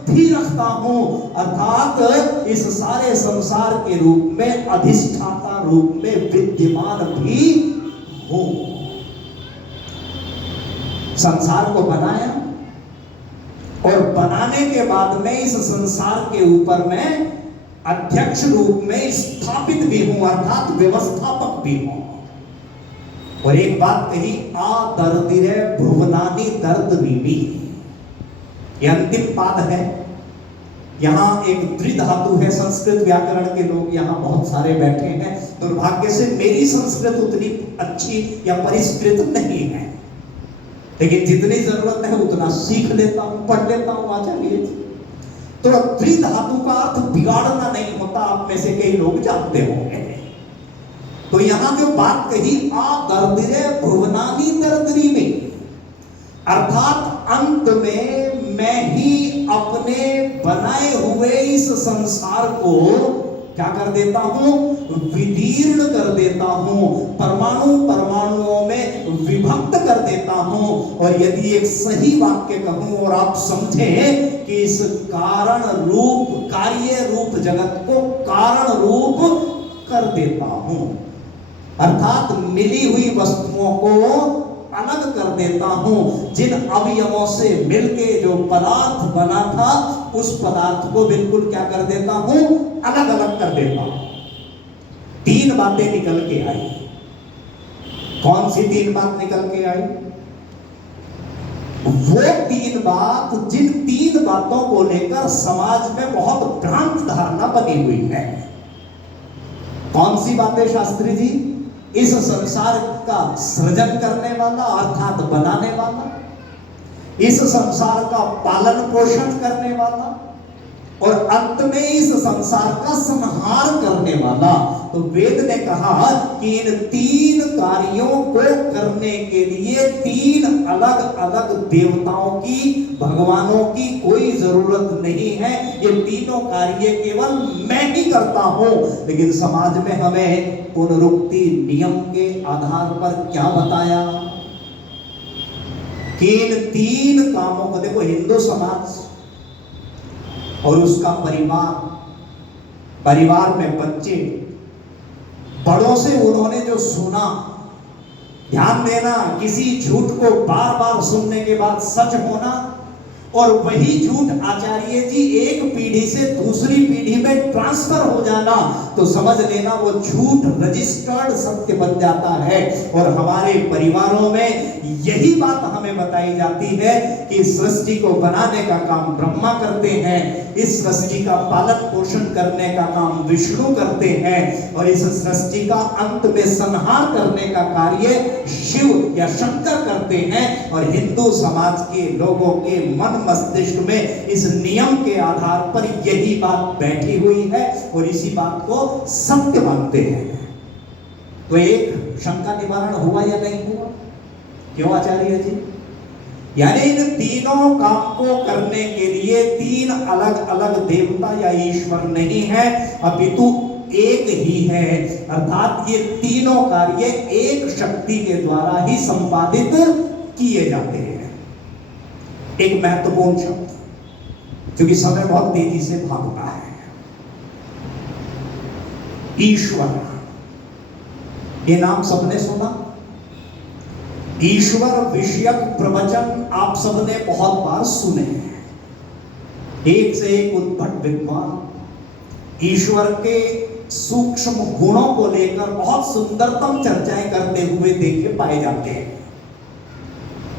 भी रखता हूं, अर्थात इस सारे संसार के रूप में, अधिष्ठाता रूप में विद्यमान भी हूं। संसार को बनाया और बनाने के बाद में इस संसार के ऊपर मैं अध्यक्ष रूप में स्थापित भी हूं, अर्थात व्यवस्थापक भी हूं। और एक बात कही, आदर्दिरे भुवनानि दर्दवीमी, यह अंतिम पाद है। यहां एक द्विधातु है। संस्कृत व्याकरण के लोग यहां बहुत सारे बैठे हैं। दुर्भाग्य से मेरी संस्कृत उतनी अच्छी या परिष्कृत नहीं है, लेकिन जितनी जरूरत है उतना सीख लेता हूं, पढ़ लेता हूं आचार्य जी। तो द्विधातु का अर्थ बिगाड़ना नहीं होता, आप में से कई लोग जानते होंगे। तो यहां जो बात कही, आदर्दिरे भुवनानि दर्दरीमी, अर्थात अंत में मैं ही अपने बनाए हुए इस संसार को क्या कर देता हूं? विदीर्ण कर देता हूं, परमाणु परमाणुओं में विभक्त कर देता हूं। और यदि एक सही वाक्य कहूं और आप समझें कि इस कारण रूप, कार्य रूप जगत को कारण रूप कर देता हूं, अर्थात मिली हुई वस्तुओं को अलग कर देता हूं। जिन अवयवों से मिलके जो पदार्थ बना था, उस पदार्थ को बिल्कुल क्या कर देता हूं? अलग अलग कर देता हूं। तीन बातें निकल के आई। कौन सी तीन बात निकल के आई? वो तीन बात, जिन तीन बातों को लेकर समाज में बहुत भ्रांत धारणा बनी हुई है। कौन सी बातें शास्त्री जी? इस संसार का सृजन करने वाला अर्थात बनाने वाला, इस संसार का पालन पोषण करने वाला, और अंत में इस संसार का संहार करने वाला। तो वेद ने कहा कि इन तीन कार्यों को करने के लिए तीन अलग अलग देवताओं की, भगवानों की कोई जरूरत नहीं है। ये तीनों कार्य केवल मैं ही करता हूं। लेकिन समाज में हमें पुनरुक्ति नियम के आधार पर क्या बताया कि इन तीन कामों को, देखो हिंदू समाज और उसका परिवार, परिवार में बच्चे, बड़ों से उन्होंने जो सुना, ध्यान देना, किसी झूठ को बार बार सुनने के बाद सच होना, और वही झूठ आचार्य जी एक पीढ़ी से दूसरी पीढ़ी में ट्रांसफर हो जाना, तो समझ लेना वो झूठ रजिस्टर्ड सत्य बन जाता है। और हमारे परिवारों में यही बात हमें बताई जाती है कि सृष्टि को बनाने का काम ब्रह्मा करते हैं, इस सृष्टि का पालन पोषण करने का काम विष्णु करते हैं, और इस सृष्टि का अंत में संहार करने का कार्य शिव या शंकर करते हैं। और हिंदू समाज के लोगों के मन मस्तिष्क में इस नियम के आधार पर यही बात बैठी हुई है और इसी बात को सत्य मानते हैं। तो एक शंका निवारण हुआ या नहीं हुआ? क्यों आचार्य जी? यानी इन तीनों काम को करने के लिए तीन अलग अलग देवता या ईश्वर नहीं है, अपितु एक ही है, अर्थात ये तीनों कार्य एक शक्ति के द्वारा ही संपादित किए जाते हैं। एक महत्वपूर्ण शब्द, क्योंकि समय बहुत तेजी से भागता है, ईश्वर। ये नाम सबने सुना। ईश्वर विषयक प्रवचन आप सबने बहुत बार सुने हैं। एक से एक उद्भट विद्वान ईश्वर के सूक्ष्म गुणों को लेकर बहुत सुंदरतम चर्चाएं करते हुए देखे पाए जाते हैं।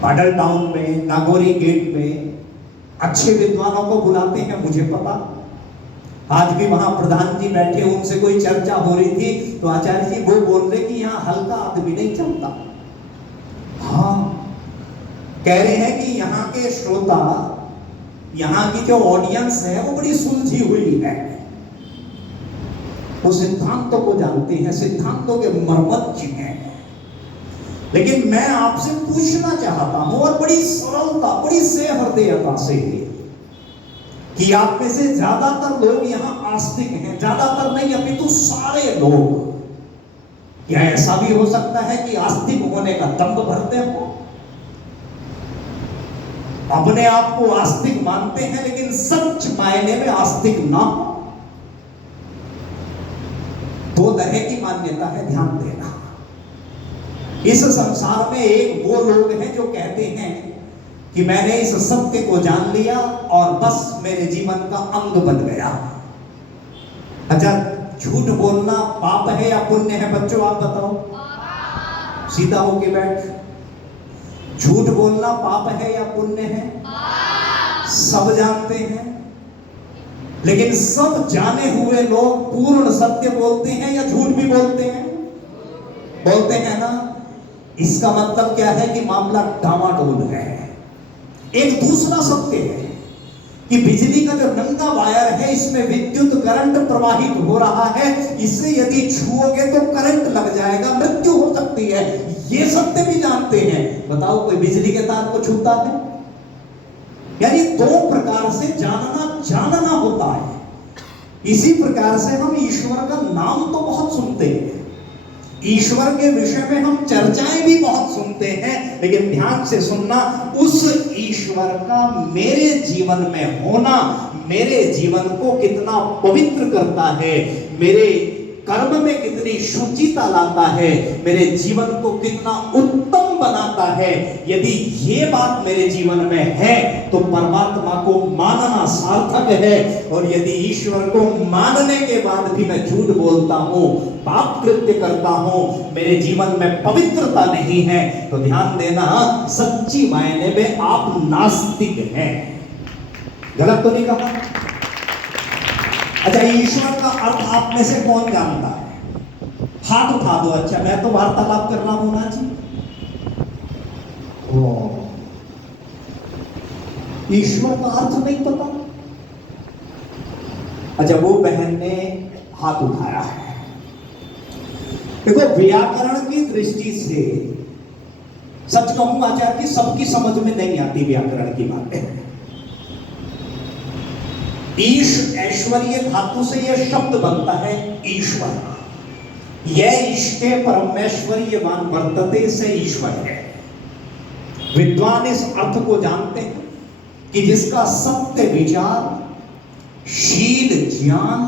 मॉडल टाउन में, नागौरी गेट में अच्छे विद्वानों को बुलाते हैं, मुझे पता। आज भी वहां प्रधान जी बैठे, उनसे कोई चर्चा हो रही थी तो आचार्य जी वो बोल रहे कि यहाँ हल्का आदमी नहीं चलता। हाँ, कह रहे हैं कि यहाँ के श्रोता, यहाँ की जो ऑडियंस है वो बड़ी सुलझी हुई है, वो सिद्धांतों को जानते हैं, सिद्धांतों के मर्मज्ञ हैं। लेकिन मैं आपसे पूछना चाहता हूं, और बड़ी सरलता, बड़ी सहृदयता से, कि आप में से ज्यादातर लोग यहां आस्तिक हैं, ज्यादातर नहीं अपितु सारे लोग। क्या ऐसा भी हो सकता है कि आस्तिक होने का दंभ भरते हो, अपने आप को आस्तिक मानते हैं लेकिन सच मायने में आस्तिक ना हो? दो तरह की मान्यता है, ध्यान देना। इस संसार में एक वो लोग हैं जो कहते हैं कि मैंने इस सत्य को जान लिया और बस मेरे जीवन का अंग बन गया। अच्छा, झूठ बोलना पाप है या पुण्य है बच्चों, आप बताओ, सीधा होके बैठ। झूठ बोलना पाप है या पुण्य है? सब जानते हैं, लेकिन सब जाने हुए लोग पूर्ण सत्य बोलते हैं या झूठ भी बोलते हैं? बोलते हैं ना। इसका मतलब क्या है कि मामला डामाडोल है। एक दूसरा सत्य है कि बिजली का जो नंगा वायर है, इसमें विद्युत करंट प्रवाहित हो रहा है, इससे यदि छुओगे तो करंट लग जाएगा, मृत्यु हो सकती है। ये सत्य भी जानते हैं। बताओ, कोई बिजली के तार को छूता है? यानी दो प्रकार से जानना होता है। इसी प्रकार से हम ईश्वर का नाम तो बहुत सुनते हैं, ईश्वर के विषय में हम चर्चाएं भी बहुत सुनते हैं, लेकिन ध्यान से सुनना, उस ईश्वर का मेरे जीवन में होना मेरे जीवन को कितना पवित्र करता है, मेरे कर्म में कितनी शुचिता लाता है, मेरे जीवन को कितना उत्तम बनाता है। यदि ये बात मेरे जीवन में है तो परमात्मा को मानना सार्थक है। और यदि ईश्वर को मानने के बाद भी मैं झूठ बोलता हूं, पाप कृत्य करता हूं, मेरे जीवन में पवित्रता नहीं है, तो ध्यान देना, सच्ची मायने में आप नास्तिक हैं। गलत तो नहीं कहा? अच्छा, ईश्वर का अर्थ आप में से कौन जानता है? हाथ उठा दो। अच्छा, मैं तो वार्तालाप कर रहा हूं ना जी। ईश्वर का अर्थ नहीं पता? अच्छा, वो बहन ने हाथ उठाया है। देखो, व्याकरण की दृष्टि से सच कहूंगा आचार्य कि सबकी समझ में नहीं आती व्याकरण की बातें। ईश, ऐश्वर्य धातु से यह शब्द बनता है ईश्वर। यह इष्टे परमेश्वर्यवान वर्तते से ईश्वर है। विद्वान इस अर्थ को जानते हैं कि जिसका सत्य विचार, शील, ज्ञान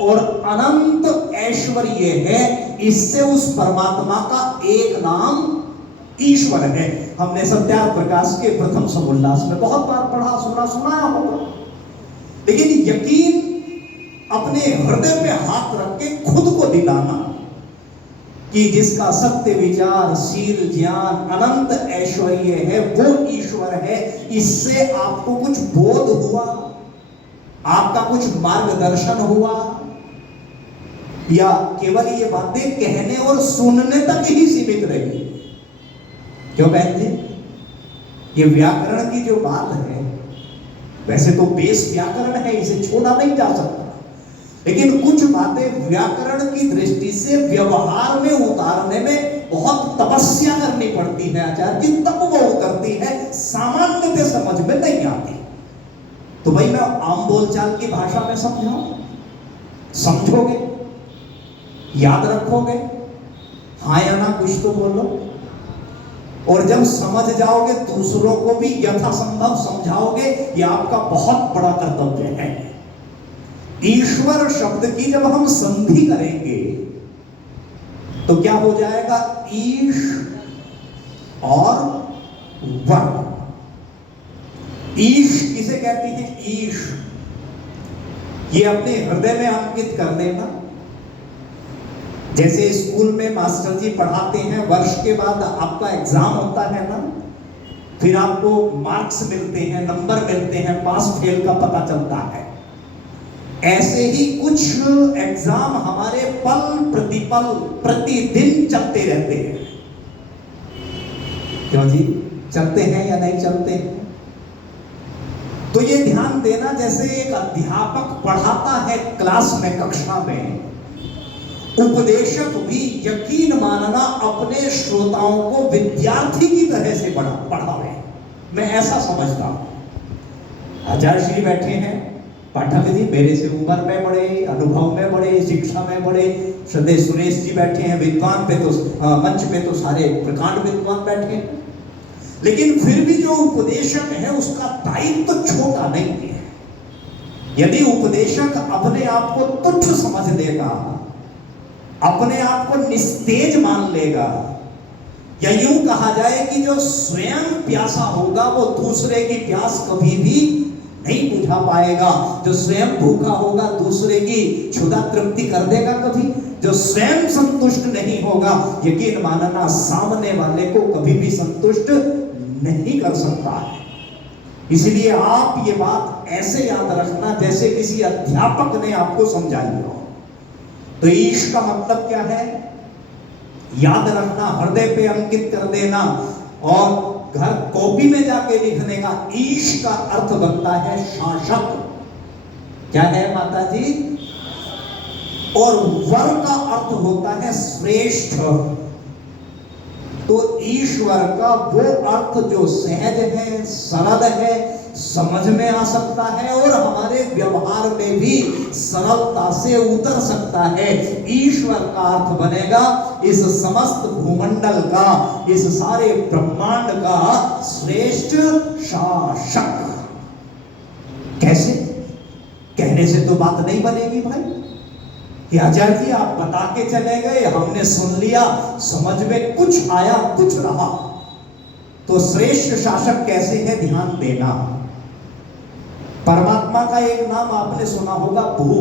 और अनंत ऐश्वर्य है, इससे उस परमात्मा का एक नाम ईश्वर है। हमने सत्यार्थ प्रकाश के प्रथम समुल्लास में बहुत बार पढ़ा, सुनाया होगा। लेकिन यकीन अपने हृदय पे हाथ रख के खुद को दिलाना कि जिसका सत्य विचार, शील, ज्ञान, अनंत ऐश्वर्य है, वो ईश्वर है, इससे आपको कुछ बोध हुआ, आपका कुछ मार्गदर्शन हुआ, या केवल ये बातें कहने और सुनने तक ही सीमित रही? क्यों कहते? ये व्याकरण की जो बात है, वैसे तो बेस व्याकरण है, इसे छोड़ा नहीं जा सकता, लेकिन कुछ बातें व्याकरण की दृष्टि से व्यवहार में उतारने में बहुत तपस्या करनी पड़ती है आचार्य जी, तब वो उतरती है, सामान्यतः समझ में नहीं आती। तो भाई मैं आम बोलचाल की भाषा में समझाऊं, समझोगे? याद रखोगे? हाँ या ना कुछ तो बोलो। और जब समझ जाओगे दूसरों को भी यथासंभव समझाओगे, ये आपका बहुत बड़ा कर्तव्य है। ईश्वर शब्द की जब हम संधि करेंगे तो क्या हो जाएगा? ईश और वर। ईश किसे कहती है? ईश, ये अपने हृदय में अंकित कर लेना। जैसे स्कूल में मास्टर जी पढ़ाते हैं, वर्ष के बाद आपका एग्जाम होता है ना, फिर आपको मार्क्स मिलते हैं, नंबर मिलते हैं, पास फेल का पता चलता है। ऐसे ही कुछ एग्जाम हमारे पल प्रतिपल प्रतिदिन चलते रहते हैं। क्यों जी? चलते हैं या नहीं चलते हैं? तो ये ध्यान देना, जैसे एक अध्यापक पढ़ाता है क्लास में, कक्षा में, उपदेशक भी यकीन मानना अपने श्रोताओं को विद्यार्थी की तरह से पढ़ावे। मैं ऐसा समझता हूं। आचार्य श्री बैठे हैं, पाठक जी मेरे से उम्र में बड़े, अनुभव में बड़े, शिक्षा में बड़े, श्रद्धेय सुरेश जी बैठे हैं, विद्वान पे तो मंच पे तो सारे प्रकांड विद्वान बैठे हैं। लेकिन फिर भी जो उपदेशक है उसका दायित्व तो छोटा नहीं है। यदि उपदेशक अपने आप को तुच्छ समझ लेगा, अपने आप को निस्तेज मान लेगा, या यूं कहा जाए कि जो स्वयं प्यासा होगा वो दूसरे की प्यास कभी भी नहीं बुझा पाएगा। जो स्वयं भूखा होगा दूसरे की क्षुधा तृप्ति कर देगा कभी? जो स्वयं संतुष्ट नहीं होगा, यकीन मानना सामने वाले को कभी भी संतुष्ट नहीं कर सकता है। इसलिए आप ये बात ऐसे याद रखना जैसे किसी अध्यापक ने आपको समझाई हो। तो ईश का मतलब क्या है? याद रखना, हृदय पे अंकित कर देना और घर कॉपी में जाके लिखने का। ईश का अर्थ बनता है शासक। क्या है माता जी? और वर का अर्थ होता है श्रेष्ठ। तो ईश्वर का वो अर्थ जो सहज है, सरल है, समझ में आ सकता है और हमारे व्यवहार में भी सरलता से उतर सकता है। ईश्वर का अर्थ बनेगा इस समस्त भूमंडल का, इस सारे ब्रह्मांड का श्रेष्ठ शासक। कैसे? कहने से तो बात नहीं बनेगी भाई कि आचार्य जी आप बता के चले गए, हमने सुन लिया, समझ में कुछ आया कुछ रहा। तो श्रेष्ठ शासक कैसे है, ध्यान देना। परमात्मा का एक नाम आपने सुना होगा, भू।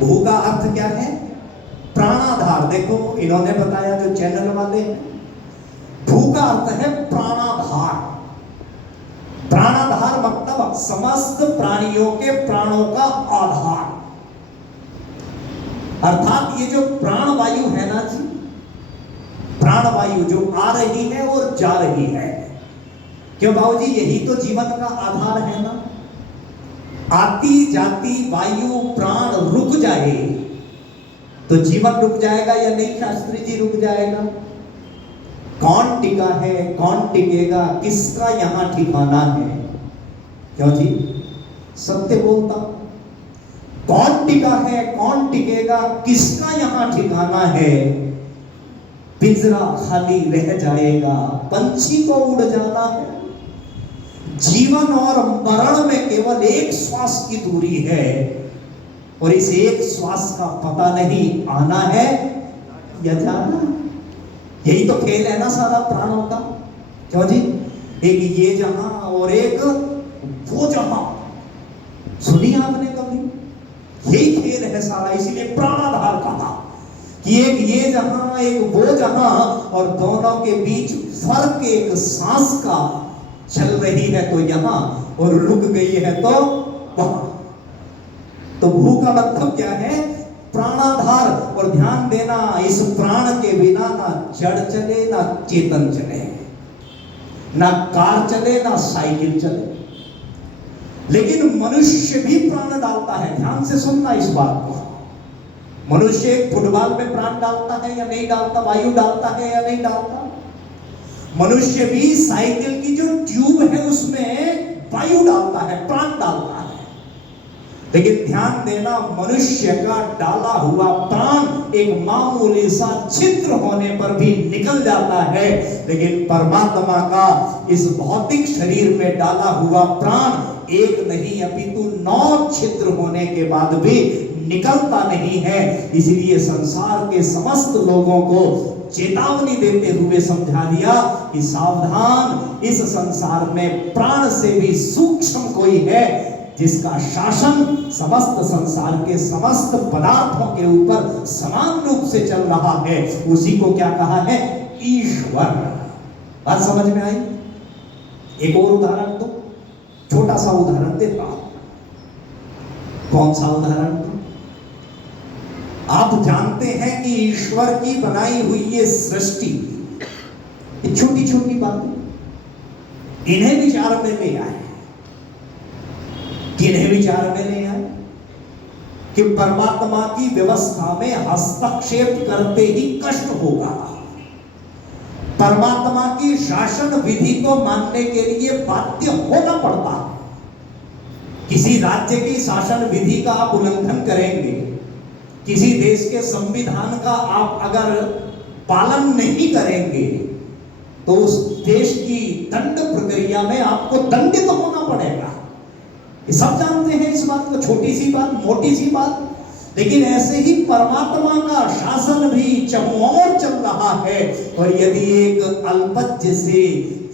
भू का अर्थ क्या है? प्राणाधार। देखो इन्होंने बताया जो चैनल वाले हैं, भू का अर्थ है प्राणाधार। प्राणाधार मतलब समस्त प्राणियों के प्राणों का आधार। अर्थात ये जो प्राण वायु है ना जी, प्राण वायु जो आ रही है और जा रही है, क्यों बाबूजी? यही तो जीवन का आधार है ना। आती जाती वायु प्राण रुक जाए तो जीवन रुक जाएगा या नहीं? शास्त्री जी रुक जाएगा। कौन टिका है, कौन टिकेगा, किसका यहां ठिकाना है? क्यों जी? सत्य बोलता। कौन टिका है, कौन टिकेगा, किसका यहां ठिकाना है? पिंजरा खाली रह जाएगा, पंछी को उड़ जाना है। जीवन और मरण में केवल एक श्वास की दूरी है और इस एक श्वास का पता नहीं आना है या जाना। यही तो खेल है ना सारा प्राणों का। क्यों जी? एक ये जहां और एक वो जहां। सुनी आपने कभी? यही खेल है सारा। इसीलिए प्राणाधार कहा कि एक ये जहां एक वो जहां और दोनों के बीच फर्क एक सांस का चल रही है तो यहां और रुक गई है तो वहां। तो भू का मतलब क्या है? प्राणाधार। और ध्यान देना, इस प्राण के बिना ना जड़ चले ना चेतन चले, ना कार चले ना साइकिल चले। लेकिन मनुष्य भी प्राण डालता है। ध्यान से सुनना इस बात को। मनुष्य फुटबॉल में प्राण डालता है या नहीं डालता? वायु डालता है या नहीं डालता? मनुष्य भी साइकिल की जो ट्यूब है उसमें वायु डालता है, प्राण डालता है। लेकिन ध्यान देना, मनुष्य का डाला हुआ प्राण एक मामूली सा छिद्र होने पर भी निकल जाता है, लेकिन परमात्मा का इस भौतिक शरीर में डाला हुआ प्राण एक नहीं अपितु 9 छिद्र होने के बाद भी निकलता नहीं है। इसलिए संसार के समस्त लोगों को चेतावनी देते हुए समझा दिया कि सावधान, इस संसार में प्राण से भी सूक्ष्म कोई है जिसका शासन समस्त संसार के समस्त पदार्थों के ऊपर समान रूप से चल रहा है। उसी को क्या कहा है? ईश्वर। बात समझ में आई? एक और उदाहरण दो, छोटा सा उदाहरण देता हूं। कौन सा उदाहरण? आप जानते हैं कि ईश्वर की बनाई हुई ये सृष्टि, ये छोटी छोटी बातें, इन्हें विचार में ले आए। किन्हें विचार में ले आए? कि परमात्मा की व्यवस्था में हस्तक्षेप करते ही कष्ट होगा। परमात्मा की शासन विधि को मानने के लिए बाध्य होना पड़ता है। किसी राज्य की शासन विधि का आप उल्लंघन करेंगे, किसी देश के संविधान का आप अगर पालन नहीं करेंगे, तो उस देश की दंड प्रक्रिया में आपको दंडित होना पड़ेगा। ये सब जानते हैं इस बात को, छोटी सी बात, मोटी सी बात। लेकिन ऐसे ही परमात्मा का शासन भी चहुओर चल रहा है, और यदि एक अल्पज्य से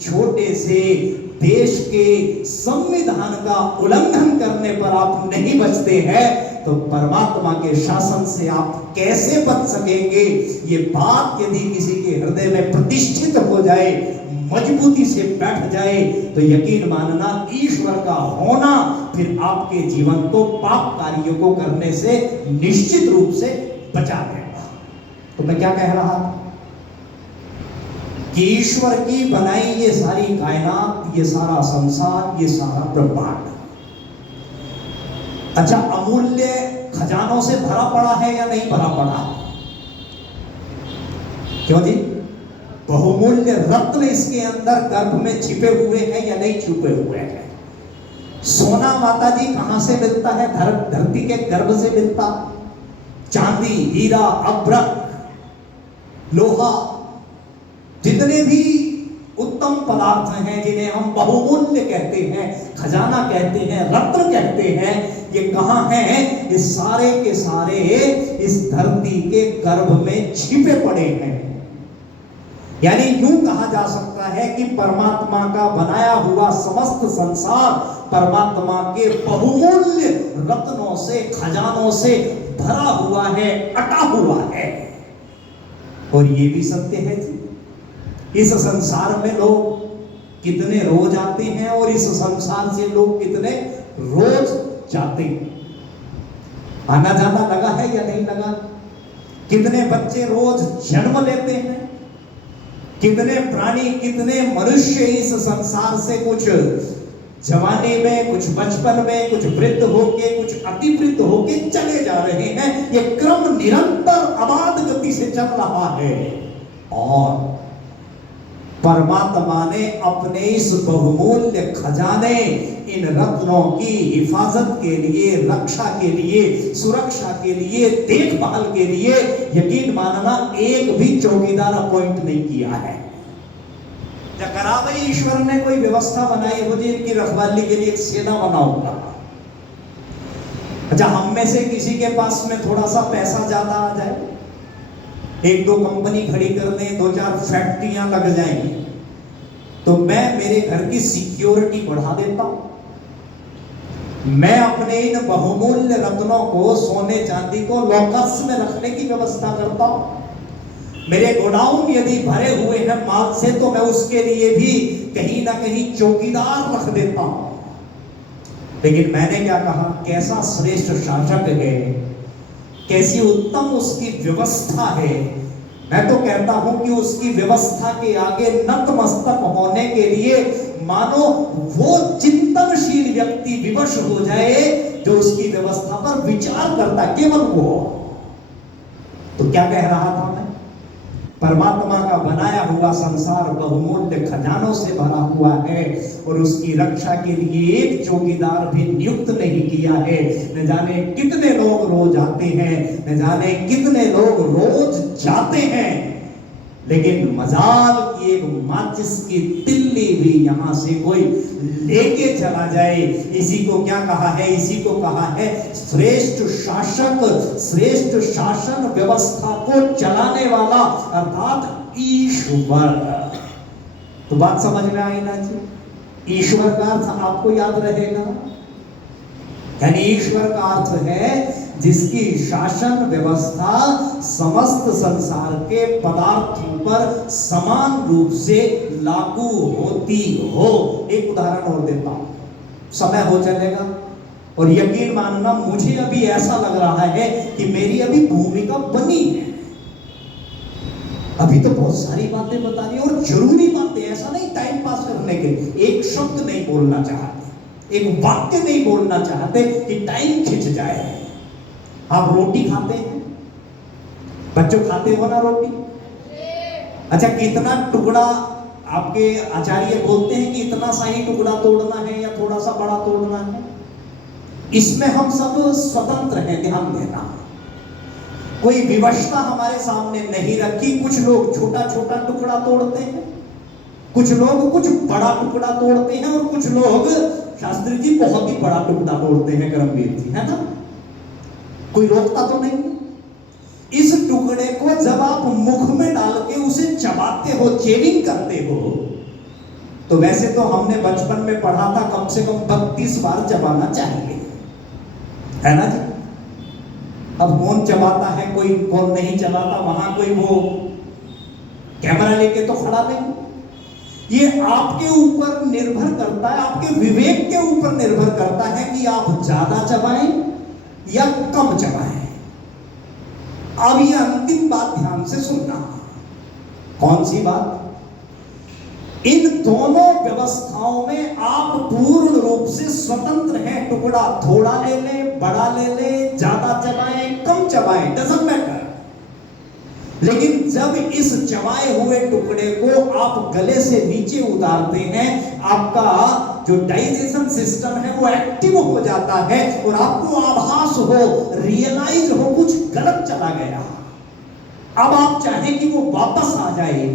छोटे से देश के संविधान का उल्लंघन करने पर आप नहीं बचते हैं, तो परमात्मा के शासन से आप कैसे बच सकेंगे? ये बात यदि किसी के हृदय में प्रतिष्ठित हो जाए, मजबूती से बैठ जाए, तो यकीन मानना ईश्वर का होना फिर आपके जीवन को पाप कार्यों को करने से निश्चित रूप से बचा देगा। तो मैं क्या कह रहा था कि ईश्वर की बनाई ये सारी कायनात, ये सारा संसार, ये सारा ब्रह्मांड, अच्छा अमूल्य खजानों से भरा पड़ा है या नहीं भरा पड़ा? क्यों जी? बहुमूल्य रत्न इसके अंदर गर्भ में छिपे हुए हैं या नहीं छिपे हुए हैं? सोना माता जी कहां से मिलता है? धरती के गर्भ से मिलता। चांदी, हीरा, अभ्रक, लोहा, जितने भी उत्तम पदार्थ हैं जिन्हें हम बहुमूल्य कहते हैं, खजाना कहते हैं, रत्न कहते हैं, ये कहां हैं? ये सारे के सारे इस धरती के गर्भ में छिपे पड़े हैं। यानी यूं कहा जा सकता है कि परमात्मा का बनाया हुआ समस्त संसार परमात्मा के बहुमूल्य रत्नों से, खजानों से भरा हुआ है, अटा हुआ है। और ये भी सत्य है जी, इस संसार में लोग कितने रोज आते हैं और इस संसार से लोग कितने रोज जाते हैं। आना जाना लगा है या नहीं लगा? कितने बच्चे रोज जन्म लेते हैं, कितने प्राणी, कितने मनुष्य इस संसार से कुछ जवानी में, कुछ बचपन में, कुछ वृद्ध होके, कुछ अति वृद्ध होके चले जा रहे हैं। ये क्रम निरंतर अबाध गति से चल रहा है। और परमात्मा ने अपने इस बहुमूल्य खजाने, इन रत्नों की हिफाजत के लिए, रक्षा के लिए, सुरक्षा के लिए, देखभाल के लिए यकीन मानना एक भी चौकीदार अपॉइंट नहीं किया है। भाई ईश्वर ने कोई व्यवस्था बनाई हो जी इनकी रखवाली के लिए एक सेना बना होगा। अच्छा, हम में से किसी के पास में थोड़ा सा पैसा ज्यादा आ जाए, एक दो कंपनी खड़ी कर दें, 2-4 फैक्ट्रियां लग जाएंगी, तो मैं मेरे घर की सिक्योरिटी बढ़ा देता हूं। मैं अपने इन बहुमूल्य रत्नों को, सोने चांदी को लॉकर्स में रखने की व्यवस्था करता हूं। मेरे गोडाउन यदि भरे हुए हैं माल से, तो मैं उसके लिए भी कहीं ना कहीं चौकीदार रख देता हूं। लेकिन मैंने क्या कहा? कैसा श्रेष्ठ शासक है, कैसी उत्तम उसकी व्यवस्था है। मैं तो कहता हूं कि उसकी व्यवस्था के आगे नतमस्तक होने के लिए मानो वो चिंतनशील व्यक्ति विवश हो जाए जो उसकी व्यवस्था पर विचार करता, केवल वो। तो क्या कह रहा था मैं? परमात्मा का बनाया हुआ संसार बहुमूल्य खजानों से भरा हुआ है और उसकी रक्षा के लिए एक चौकीदार भी नियुक्त नहीं किया है। न जाने कितने लोग रोज आते हैं, न जाने कितने लोग रोज जाते हैं, लेकिन मजाल की एक माचिस की तिल्ली भी यहां से कोई लेके चला जाए। इसी को क्या कहा है? इसी को कहा है श्रेष्ठ शासक, श्रेष्ठ शासन व्यवस्था को चलाने वाला अर्थात ईश्वर। तो बात समझ में आई ना जी? ईश्वर का अर्थ आपको याद रहेगा, यानी ईश्वर का अर्थ है जिसकी शासन व्यवस्था समस्त संसार के पदार्थों पर समान रूप से लागू होती हो। एक उदाहरण और देता हूं, समय हो चलेगा और यकीन मानना मुझे अभी ऐसा लग रहा है कि मेरी अभी भूमिका बनी है। अभी तो बहुत सारी बातें बतानी और जरूरी बातें, ऐसा नहीं टाइम पास करने के, एक शब्द नहीं बोलना चाहते, एक वाक्य नहीं बोलना चाहते कि टाइम खिंच जाए। आप रोटी खाते हैं, बच्चों खाते हो ना रोटी? अच्छा, कितना टुकड़ा आपके आचार्य बोलते हैं कि इतना सा ही टुकड़ा तोड़ना है या थोड़ा सा बड़ा तोड़ना है? इसमें हम सब स्वतंत्र हैं, ध्यान देना। कोई विवशता हमारे सामने नहीं रखी। कुछ लोग छोटा छोटा टुकड़ा तोड़ते हैं, कुछ लोग कुछ बड़ा टुकड़ा तोड़ते हैं और कुछ लोग शास्त्री जी बहुत ही बड़ा टुकड़ा तोड़ते हैं, करमवीर जी, है ना? कोई रोकता तो नहीं। इस टुकड़े को जब आप मुख में डाल के उसे चबाते हो, चेविंग करते हो, तो वैसे तो हमने बचपन में पढ़ा था कम से कम 32 बार चबाना चाहिए, है ना जी? अब कौन चबाता है, कोई कौन नहीं चबाता, वहां कोई वो कैमरा लेके तो खड़ा नहीं। ये आपके ऊपर निर्भर करता है, आपके विवेक के ऊपर निर्भर करता है कि आप ज्यादा चबाएं या कम चबाएं। अब ये अंतिम बात ध्यान से सुनना। कौन सी बात? इन दोनों व्यवस्थाओं में आप पूर्ण रूप से स्वतंत्र हैं। टुकड़ा थोड़ा ले लें, बड़ा ले लें, ज्यादा चबाएं, कम चबाएं, डजंट मैटर। लेकिन जब इस चबाए हुए टुकड़े को आप गले से नीचे उतारते हैं, आपका जो डाइजेशन सिस्टम है वो एक्टिव हो जाता है और आपको आभास हो, रियलाइज हो कुछ गलत चला गया। अब आप चाहें कि वो वापस आ जाए,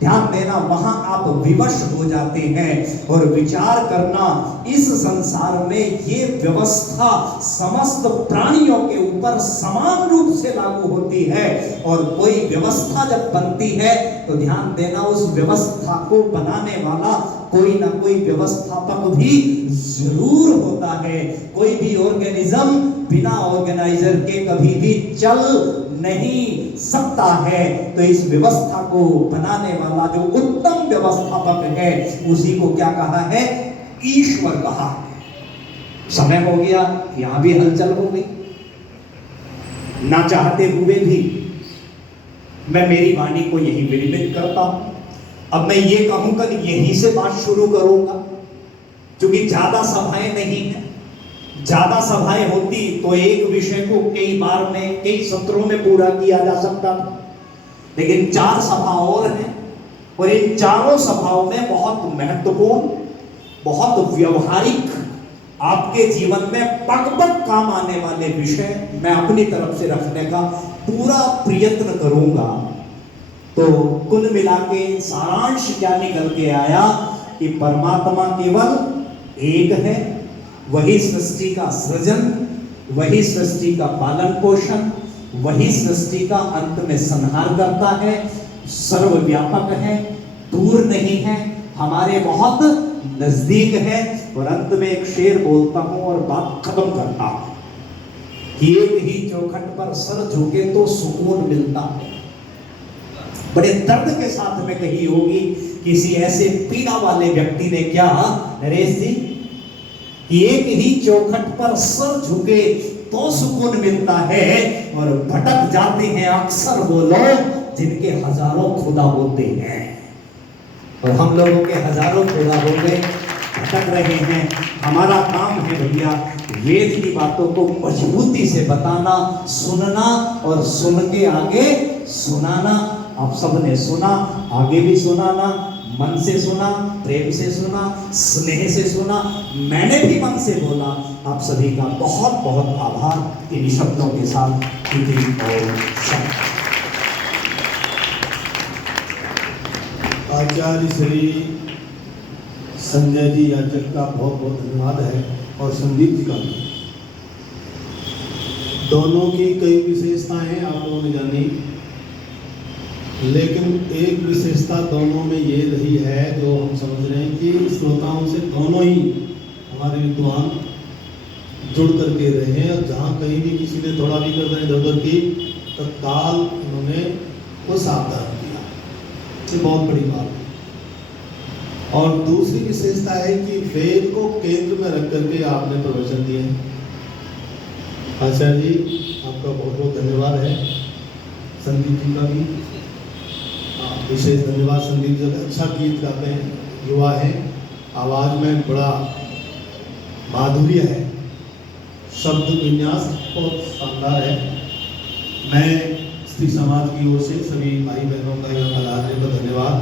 ध्यान देना, वहां आप विवश हो जाते हैं और विचार करना, इस संसार में ये व्यवस्था समस्त प्राणियों के ऊपर समान रूप से लागू होती है। और कोई व्यवस्था जब बनती है तो ध्यान देना, उस व्यवस्था को बनाने वाला कोई ना कोई व्यवस्थापक भी जरूर होता है। कोई भी ऑर्गेनिज्म बिना ऑर्गेनाइजर के कभी भी चल नहीं सकता है। तो इस व्यवस्था को बनाने वाला जो उत्तम व्यवस्थापक है, उसी को क्या कहा है? ईश्वर कहा है। समय हो गया, यहां भी हलचल हो गई। ना चाहते हुए भी मैं मेरी वाणी को यही विरमित करता हूं। अब मैं ये कहूंगा कि यहीं से बात शुरू करूंगा, क्योंकि ज्यादा सभाएं नहीं है। ज्यादा सभाएं होती तो एक विषय को कई बार में, कई सत्रों में पूरा किया जा सकता था, लेकिन 4 सभा और हैं और इन चारों सभाओं में बहुत महत्वपूर्ण, बहुत व्यवहारिक, आपके जीवन में पग-पग काम आने वाले विषय मैं अपनी तरफ से रखने का पूरा प्रयत्न करूंगा। तो कुल मिला के सारांश क्या निकल के आया कि परमात्मा केवल एक है, वही सृष्टि का सृजन, वही सृष्टि का पालन पोषण, वही सृष्टि का अंत में संहार करता है, सर्वव्यापक है, दूर नहीं है, हमारे बहुत नजदीक है। और अंत में एक शेर बोलता हूं और बात खत्म करता हूं कि एक ही चौखट पर सर झुके तो सुकून मिलता है। बड़े दर्द के साथ में कही होगी किसी ऐसे पीड़ा वाले व्यक्ति ने, क्या नरेश जी, कि एक ही चौखट पर सर झुके तो सुकून मिलता है और भटक जाते हैं अक्सर वो लोग जिनके हजारों खुदा होते हैं। और हम लोगों के हजारों खुदा होते भटक रहे हैं। हमारा काम है भैया वेद की बातों को मजबूती से बताना, सुनना और सुन के आगे सुनाना। आप सबने सुना, आगे भी सुना ना, मन से सुना, प्रेम से सुना, स्नेह से सुना, मैंने भी मन से बोला। आप सभी का बहुत बहुत आभार। इन शब्दों के साथ इति और शब्द। आचार्य श्री संजय जी याचक का बहुत बहुत धन्यवाद है, और संदीप जी का भी। दोनों की कई विशेषताएं आप लोगों ने जानी, लेकिन एक विशेषता दोनों में ये रही है जो हम समझ रहे हैं कि श्रोताओं से दोनों ही हमारे विद्वान जुड़ करके रहे हैं, और जहाँ कहीं भी किसी ने थोड़ा भी कर इधर उधर की, तत्काल उन्होंने वो सावधान किया। ये बहुत बड़ी बात है। और दूसरी विशेषता है कि वेद को केंद्र में रख करके आपने प्रवचन दिए। आचार्य जी आपका बहुत बहुत धन्यवाद है, संदीप जी का भी विशेष धन्यवाद। संदीप जी अच्छा गीत गाते हैं, युवा हैं, आवाज़ में बड़ा माधुर्य है, शब्द विन्यास बहुत शानदार है। मैं स्त्री समाज की ओर से सभी भाई बहनों का यहाँ पधारने पर धन्यवाद।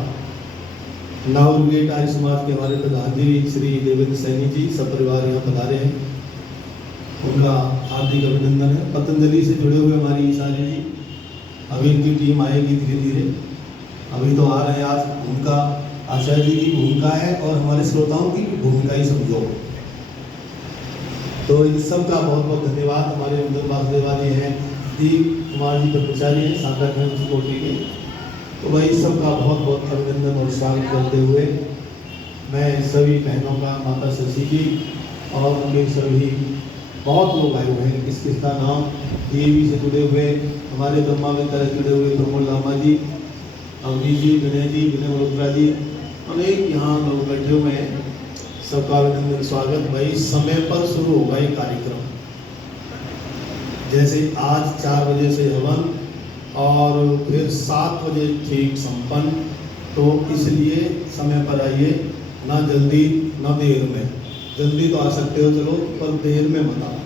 नाउरगेट आर्य समाज के हमारे प्रधान जी श्री देवेंद्र सैनी जी सब परिवार यहाँ पधारे हैं, उनका हार्दिक अभिनंदन है। पतंजलि से जुड़े हुए हमारी ईसारी जी, अभी इनकी टीम आएगी धीरे धीरे, अभी तो आ रहे हैं। आज उनका आचार्य जी की भूमिका है और हमारे श्रोताओं की भी भूमिका ही समझो। तो इन सब का बहुत बहुत धन्यवाद। हमारे उधर वासुदेवा जी हैं, दीप कुमार जी ब्रह्मचारी हैं, सागर में सिक्योरिटी के। तो भाई सबका बहुत बहुत अभिनंदन और स्वागत करते हुए मैं सभी बहनों का, माता शशि जी और उनके सभी बहुत लोग आए हुए हैं, किस किसका नाम, डीएवी से जुड़े हुए, हमारे ब्रह्मा में तरह जुड़े हुए प्रमोद लामा जी, अवनी जी, विनय मल्होत्रा जी, अनेक यहाँ लोग बैठे हुए हैं। सबका अभिनंदन स्वागत। भाई समय पर शुरू होगा ये कार्यक्रम, जैसे आज 4 बजे से हवन और फिर 7 बजे ठीक संपन्न। तो इसलिए समय पर आइए, ना जल्दी ना देर में। जल्दी तो आ सकते हो चलो, पर देर में मत आओ।